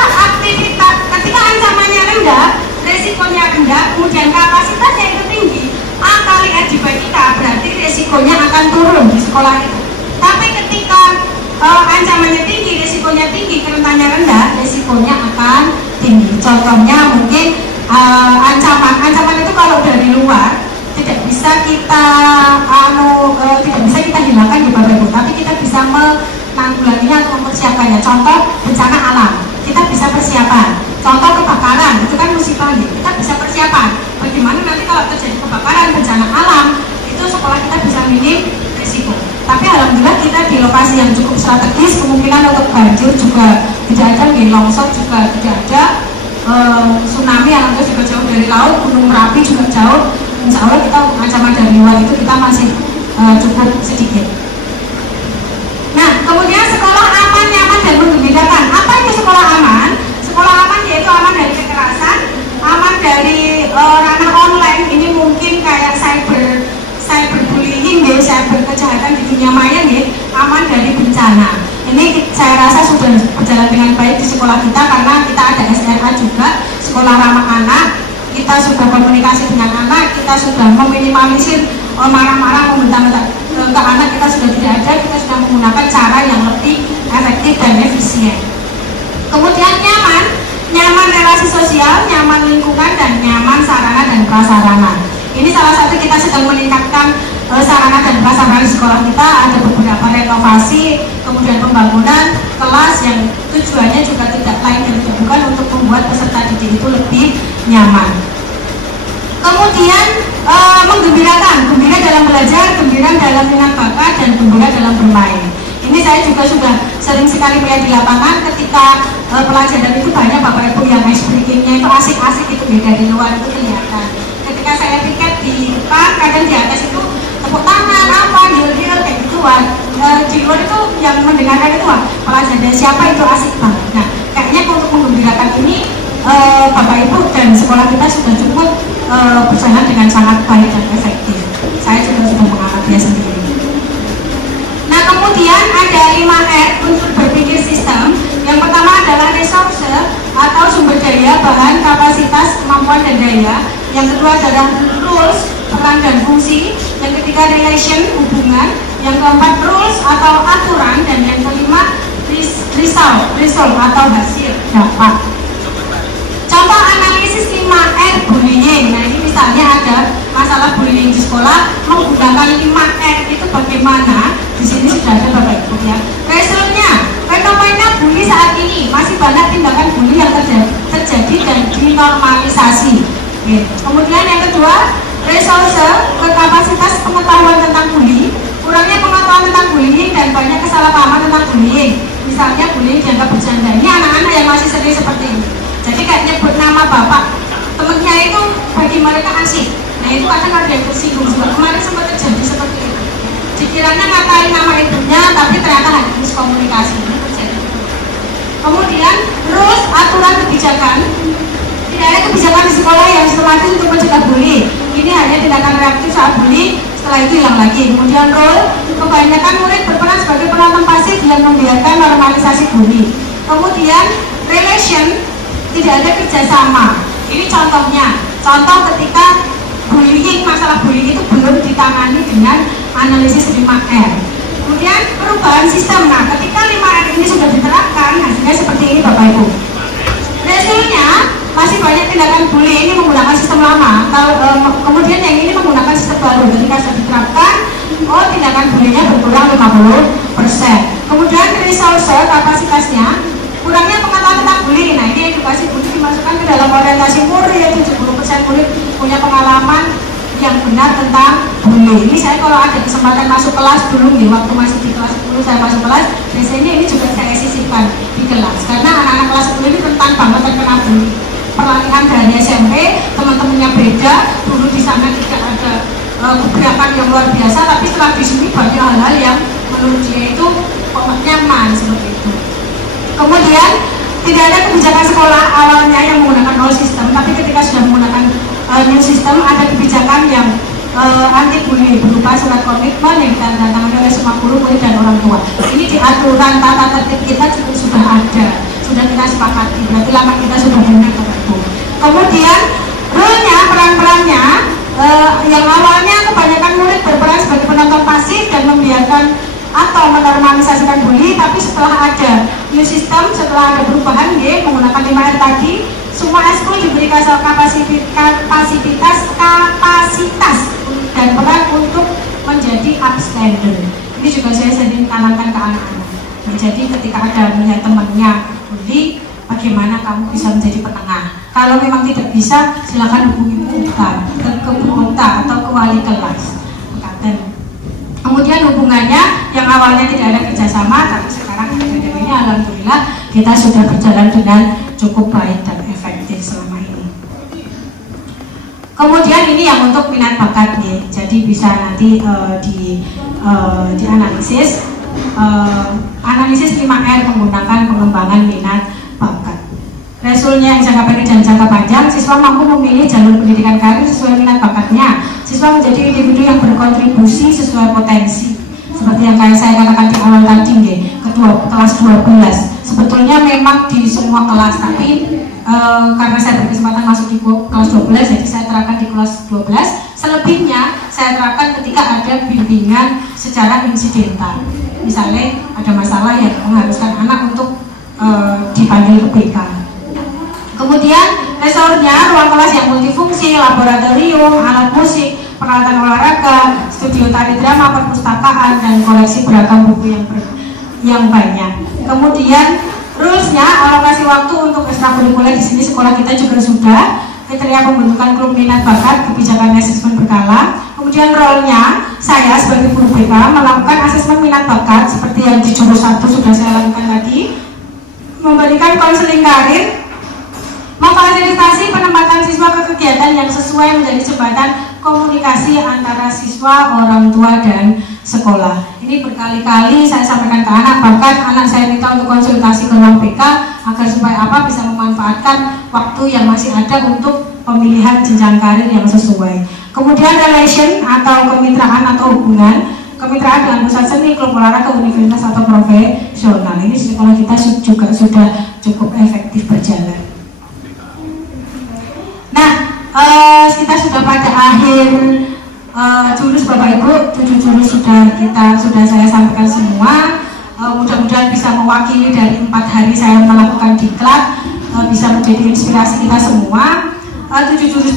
ancamannya rendah, resikonya rendah, kemudian kapasitasnya itu tinggi, A kali R dibagi K, berarti resikonya akan turun di sekolah itu. Tapi ketika ancamannya tinggi, resikonya tinggi, kerentanannya rendah, resikonya akan tinggi. Contohnya mungkin ancaman itu kalau dari luar tidak bisa kita hilangkan di Bapak Ibu, tapi kita bisa menanggulanginya atau mempersiapkannya. Contoh bencana alam, kita bisa persiapan. Contoh kebakaran, itu kan musibah, kita bisa persiapan. Bagaimana nanti kalau terjadi kebakaran, bencana alam, itu sekolah kita bisa minim risiko. Tapi alhamdulillah kita di lokasi yang cukup strategis, kemungkinan untuk banjir juga tidak ada, longsor juga tidak ada, tsunami yang itu juga jauh dari laut, gunung Merapi juga jauh. Insya Allah kita ancaman dari luar itu kita masih cukup sedikit. Nah, kemudian sekolah aman, nyaman, dan menggembirakan. Apa itu sekolah aman? Sekolah aman yaitu aman dari kekerasan, aman dari ranah online. Ini mungkin kayak cyberbullying, cyber kejahatan di dunia maya, aman dari bencana. Ini saya rasa sudah berjalan dengan baik di sekolah kita karena kita ada SRA juga, sekolah ramah anak. Kita sudah komunikasi dengan anak, kita sudah meminimalisir marah-marah, membentak-bentak ke anak, kita sudah tidak ada, kita sudah menggunakan cara yang lebih efektif dan efisien. Kemudian nyaman relasi sosial, nyaman lingkungan, dan nyaman sarana dan prasarana. Ini salah satu kita sedang meningkatkan sarana dan prasarana di sekolah kita. Ada beberapa renovasi, kemudian pembangunan kelas yang tujuannya juga tidak lain dan tidak bukan untuk membuat peserta didik itu lebih nyaman. Kemudian menggembirakan, gembira dalam belajar, gembira dalam minat bakat, dan gembira dalam bermain. Ini saya juga sudah sering sekali melihat di lapangan ketika pelajaran itu banyak Bapak Ibu yang ice breakingnya itu asik-asik itu dari luar itu kelihatan. Ketika saya piket di depan, kadang di atas itu tepuk tangan, apa, yul-yul, kayak gituan. Di luar itu yang mendengarkan itu pelajaran siapa itu asik banget. Nah, kayaknya untuk menggembirakan ini Bapak Ibu dan sekolah kita sudah cukup berjalan dengan sangat baik dan efektif. Saya juga sudah mengamatinya sendiri. Nah, kemudian ada 5R untuk berpikir sistem. Yang pertama adalah resource atau sumber daya, bahan, kapasitas, kemampuan, dan daya. Yang kedua adalah rules, peran dan fungsi. Yang ketiga relation, hubungan. Yang keempat rules atau aturan. Dan yang kelima result atau hasil, dampak. Contoh analisis 5R bullying. Nah, ini misalnya ada masalah bullying di sekolah, menggunakan 5R itu bagaimana? Di sini sudah ada Bapak Ibu ya. Resultnya, fenomena bully saat ini masih banyak tindakan bully yang terjadi dan dinormalisasi. Kemudian yang kedua, resource, kapasitas pengetahuan tentang bully. Kurangnya pengetahuan tentang bullying dan banyak kesalahpahaman tentang bullying. Misalnya bullying dianggap bercanda. Ini anak-anak yang masih sering seperti ini. Jadi kayak nyebut nama bapak temennya itu bagi mereka asik. Nah, itu kadang ada yang tersinggung juga. Kemarin sempat terjadi seperti itu. Dikiranya ngatain nama ibunya, tapi ternyata hanya miskomunikasi. Ini terjadi. Kemudian rules, aturan, kebijakan. Tidak ada kebijakan di sekolah yang sistematis untuk mencegah bully. Ini hanya tindakan reaktif saat bully, setelah itu hilang lagi. Kemudian role, kebanyakan murid berperan sebagai penonton pasif yang membiarkan normalisasi bully. Kemudian relation, tidak ada kerjasama. Ini contohnya, contoh ketika bullying, masalah bullying itu belum ditangani dengan analisis 5R. Kemudian perubahan sistem. Nah, ketika 5R ini sudah diterapkan, hasilnya seperti ini Bapak Ibu. Hasilnya masih banyak tindakan bully ini menggunakan sistem lama. Kemudian yang ini menggunakan sistem baru. Ketika sudah diterapkan, tindakan bullynya berkurang 50%. Kemudian resource, kapasitasnya, kurangnya pengetahuan tentang bully. Nah, ini edukasi bully dimasukkan ke dalam orientasi murid. 70% murid punya pengalaman yang benar tentang bully. Ini saya kalau ada kesempatan masuk kelas dulu nih, waktu masih di kelas 10 saya masuk kelas, biasanya ini juga saya sisipkan di kelas karena anak-anak kelas 10 ini rentan banget terkena bully. Peralihan dari SMP, teman-temannya beda, dulu di sana tidak ada gebrakan yang luar biasa, tapi setelah di sini banyak hal-hal yang menurut dia itu nyaman seperti itu. Kemudian tidak ada kebijakan sekolah awalnya yang menggunakan old system, tapi ketika sudah menggunakan new system ada kebijakan yang anti bully berupa surat komitmen yang ditandatangani oleh semua guru, murid, dan orang tua. Ini di aturan tata tertib kita juga sudah ada, sudah kita sepakati. Berarti lama kita sudah benar itu. Kemudian rule-nya, peran-perannya yang awalnya kebanyakan murid berperan sebagai penonton pasif dan membiarkan atau menormalisasikan bully, tapi setelah ada new system, setelah ada perubahan menggunakan 5R tadi, semua eskul diberi kapasitas dan peran untuk menjadi upstander. Ini juga saya sering tanamkan ke anak-anak. Jadi ketika ada melihat temannya bully, bagaimana kamu bisa menjadi penengah? Kalau memang tidak bisa, silakan hubungi ke guru atau ke wali kelas. Kemudian hubungannya yang awalnya tidak ada kerjasama, tapi sekarang ada. Ini alhamdulillah kita sudah berjalan dengan cukup baik dan efektif selama ini. Kemudian ini yang untuk minat bakat nih, jadi bisa nanti dianalisis. Analisis 5R menggunakan pengembangan minat bakat. Resulnya yang jangka pendek dan jangka panjang, siswa mampu memilih jalur pendidikan karir sesuai minat bakatnya. Siswa menjadi individu yang berkontribusi sesuai potensi. Seperti yang kayak saya katakan di awal tadi, kelas 12. Sebetulnya memang di semua kelas, tapi karena saya berkesempatan masuk di kelas 12, jadi saya terapkan di kelas 12. Selebihnya saya terapkan ketika ada bimbingan secara insidental. Misalnya ada masalah yang mengharuskan anak untuk dipanggil ke BK. Kemudian resornya ruang kelas yang multifungsi, laboratorium, alat musik, peralatan olahraga, studio tari drama, perpustakaan, dan koleksi beragam buku yang banyak. Kemudian rulesnya, alokasi waktu untuk ekstrakurikuler di sini sekolah kita juga sudah. Kriteria pembentukan klub minat bakat, kebijakan asesmen berkala. Kemudian role-nya, saya sebagai guru BK melakukan asesmen minat bakat seperti yang di jurus 1 sudah saya lakukan tadi, memberikan konseling karir, memfasilitasi penempatan siswa ke kegiatan yang sesuai menjadi jembatan komunikasi antara siswa, orang tua, dan sekolah. Ini berkali-kali saya sampaikan ke anak, bahkan anak saya minta untuk konsultasi ke ruang BK agar supaya bisa memanfaatkan waktu yang masih ada untuk pemilihan jenjang karir yang sesuai. Kemudian relation atau kemitraan atau hubungan, kemitraan dengan pusat seni, klub olahraga, universitas atau profesional. Ini sekolah kita juga sudah cukup efektif berjalan. Nah, kita sudah pada akhir jurus Bapak Ibu, 7 jurus sudah saya sampaikan semua. Mudah-mudahan bisa mewakili dari 4 hari saya melakukan diklat, bisa menjadi inspirasi kita semua. 7 jurus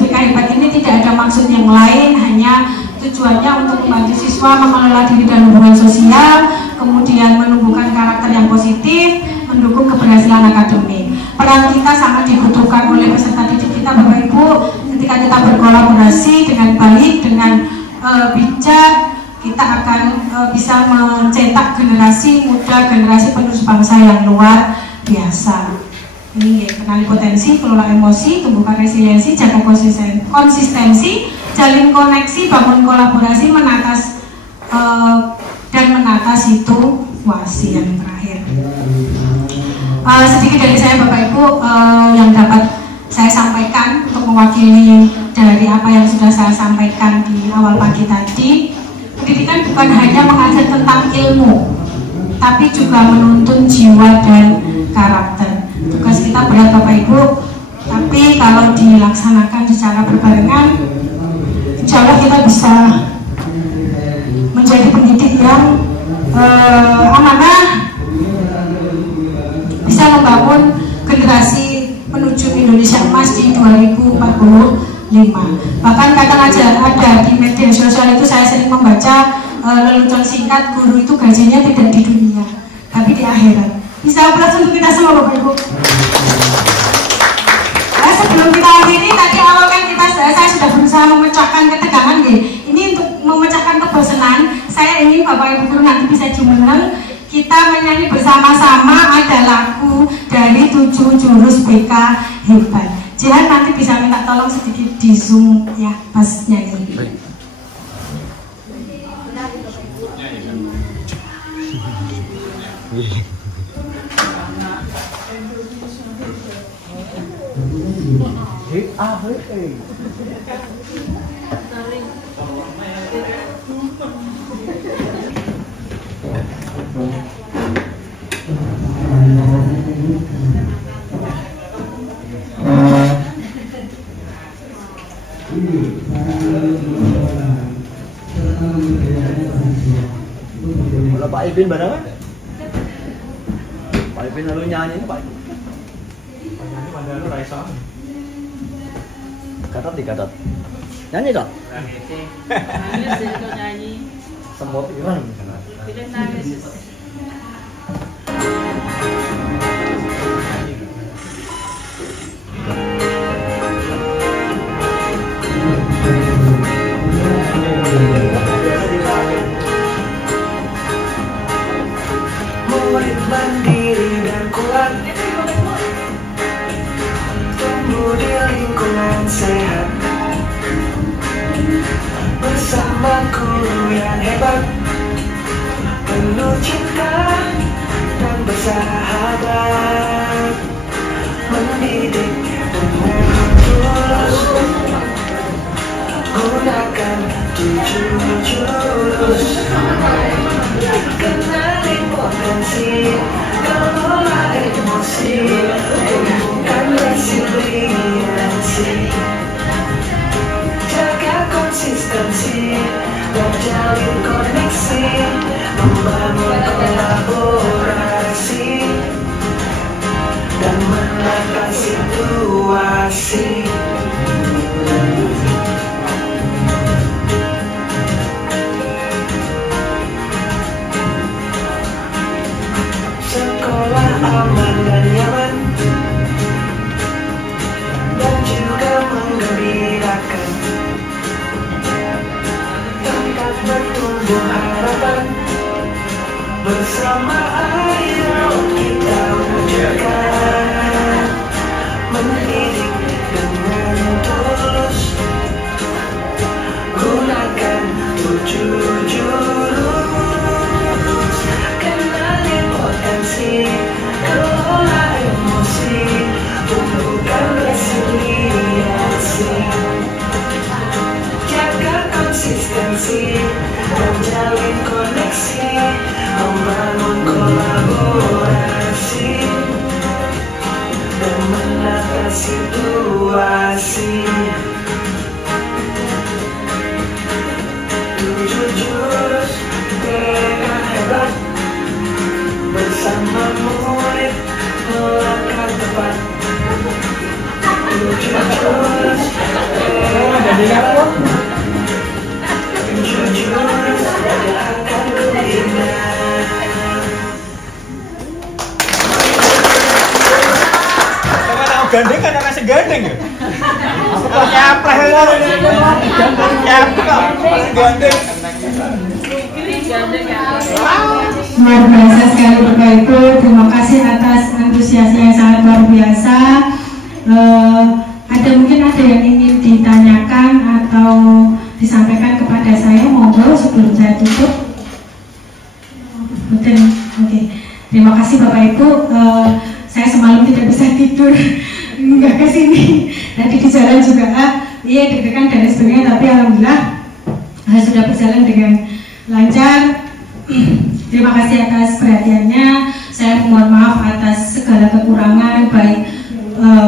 BK Hebat ini tidak ada maksud yang lain, hanya tujuannya untuk membantu siswa mengelola diri dan hubungan sosial, kemudian menumbuhkan karakter yang positif, mendukung keberhasilan akademik. Peran kita sangat dibutuhkan oleh peserta didik kita Bapak Ibu ketika kita berkolaborasi dengan baik, dengan bijak, kita akan bisa mencetak generasi muda, generasi penerus bangsa yang luar biasa. Ini kenali potensi, kelola emosi, tumbuhkan resiliensi, jaga konsistensi, jalin koneksi, bangun kolaborasi, dan menata situasi yang terakhir. Sedikit dari saya Bapak Ibu yang dapat saya sampaikan untuk mewakili dari apa yang sudah saya sampaikan di awal pagi tadi. Pendidikan bukan hanya mengajar tentang ilmu, tapi juga menuntun jiwa dan karakter. Tugas kita berat Bapak Ibu, tapi kalau dilaksanakan secara berbarengan, insya Allah kita bisa menjadi pendidik yang amanah, bisa membangun generasi menuju Indonesia Emas di 2045. Bahkan kadang aja ada di media sosial itu saya sering membaca lelucon singkat, guru itu gajinya tidak di dunia tapi di akhirat. Bisa plus untuk kita semua Bapak Ibu. Sebelum kita akhiri, tadi awal kan saya sudah berusaha memecahkan ketegangan ya. Ini untuk memecahkan kebosanan. Saya ingin Bapak Ibu guru nanti bisa jumeneng, kita menyanyi bersama-sama ada lagu dari 7 jurus BK Hebat. Jihan nanti bisa minta tolong sedikit di zoom ya pas nyanyi. Kalau Pak Ipin bareng kan? Pak Ipin lalu nyanyi Pak Ipin. Nyanyi pada lu Raisa. Katat dikatat. Nyanyi dong. Nangis sih kalau nyanyi. Semua pikiran. Pilih nangis. Murid mandiri dan kuat, tumbuh di lingkungan sehat, bersama guru yang hebat, penuh cinta dan bersahabat, mendidik dengan tulus, gunakan 7 jurus. Kenali potensi, kelola emosi, tumbuhkan resiliensi, jaga konsistensi, dan jalin koneksi, membangun kolaborasi, dan menata situasi. Sekolah aman dan nyaman, dan juga menggembirakan, tempat bertumbuh harapan, bersama ayo kita wujudkan, mendidik dan Luar biasa sekali Bapak Ibu, terima kasih atas antusiasnya yang sangat luar biasa. Mungkin ada yang ingin ditanyakan atau disampaikan kepada saya, monggo sebelum saya tutup. Betul, oke. Terima kasih Bapak Ibu. Saya semalam tidak bisa tidur, nggak ke sini. Tadi di jalan juga, iya deg-degan dan sebagainya. Tapi alhamdulillah sudah berjalan dengan lancar. Terima kasih atas perhatiannya. Saya mohon maaf atas segala kekurangan, baik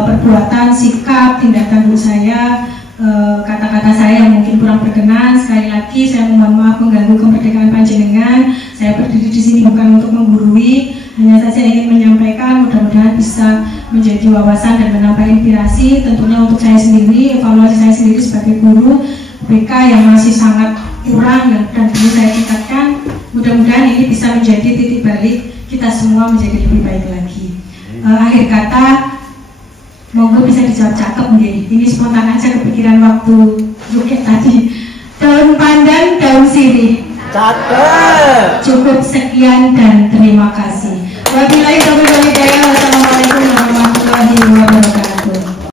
perbuatan, sikap, tindak tanduk saya, kata-kata saya yang mungkin kurang berkenan. Sekali lagi saya mohon maaf mengganggu kemerdekaan panjenengan. Saya berdiri di sini bukan untuk menggurui, hanya saja ingin menyampaikan, mudah-mudahan bisa menjadi wawasan dan menambah inspirasi. Tentunya untuk saya sendiri, evaluasi saya sendiri sebagai guru BK yang masih sangat kurang dan perlu saya tingkatkan. Mudah-mudahan ini bisa menjadi titik balik kita semua menjadi lebih baik lagi. Akhir kata, monggo bisa dijawab cakep nih. Ini spontan aja kepikiran waktu Yuket tadi. Daun pandan, daun sirih. Cakep. Cukup sekian dan terima kasih. Wabillahi taufiq wal hidayah. Wassalamualaikum warahmatullahi wabarakatuh.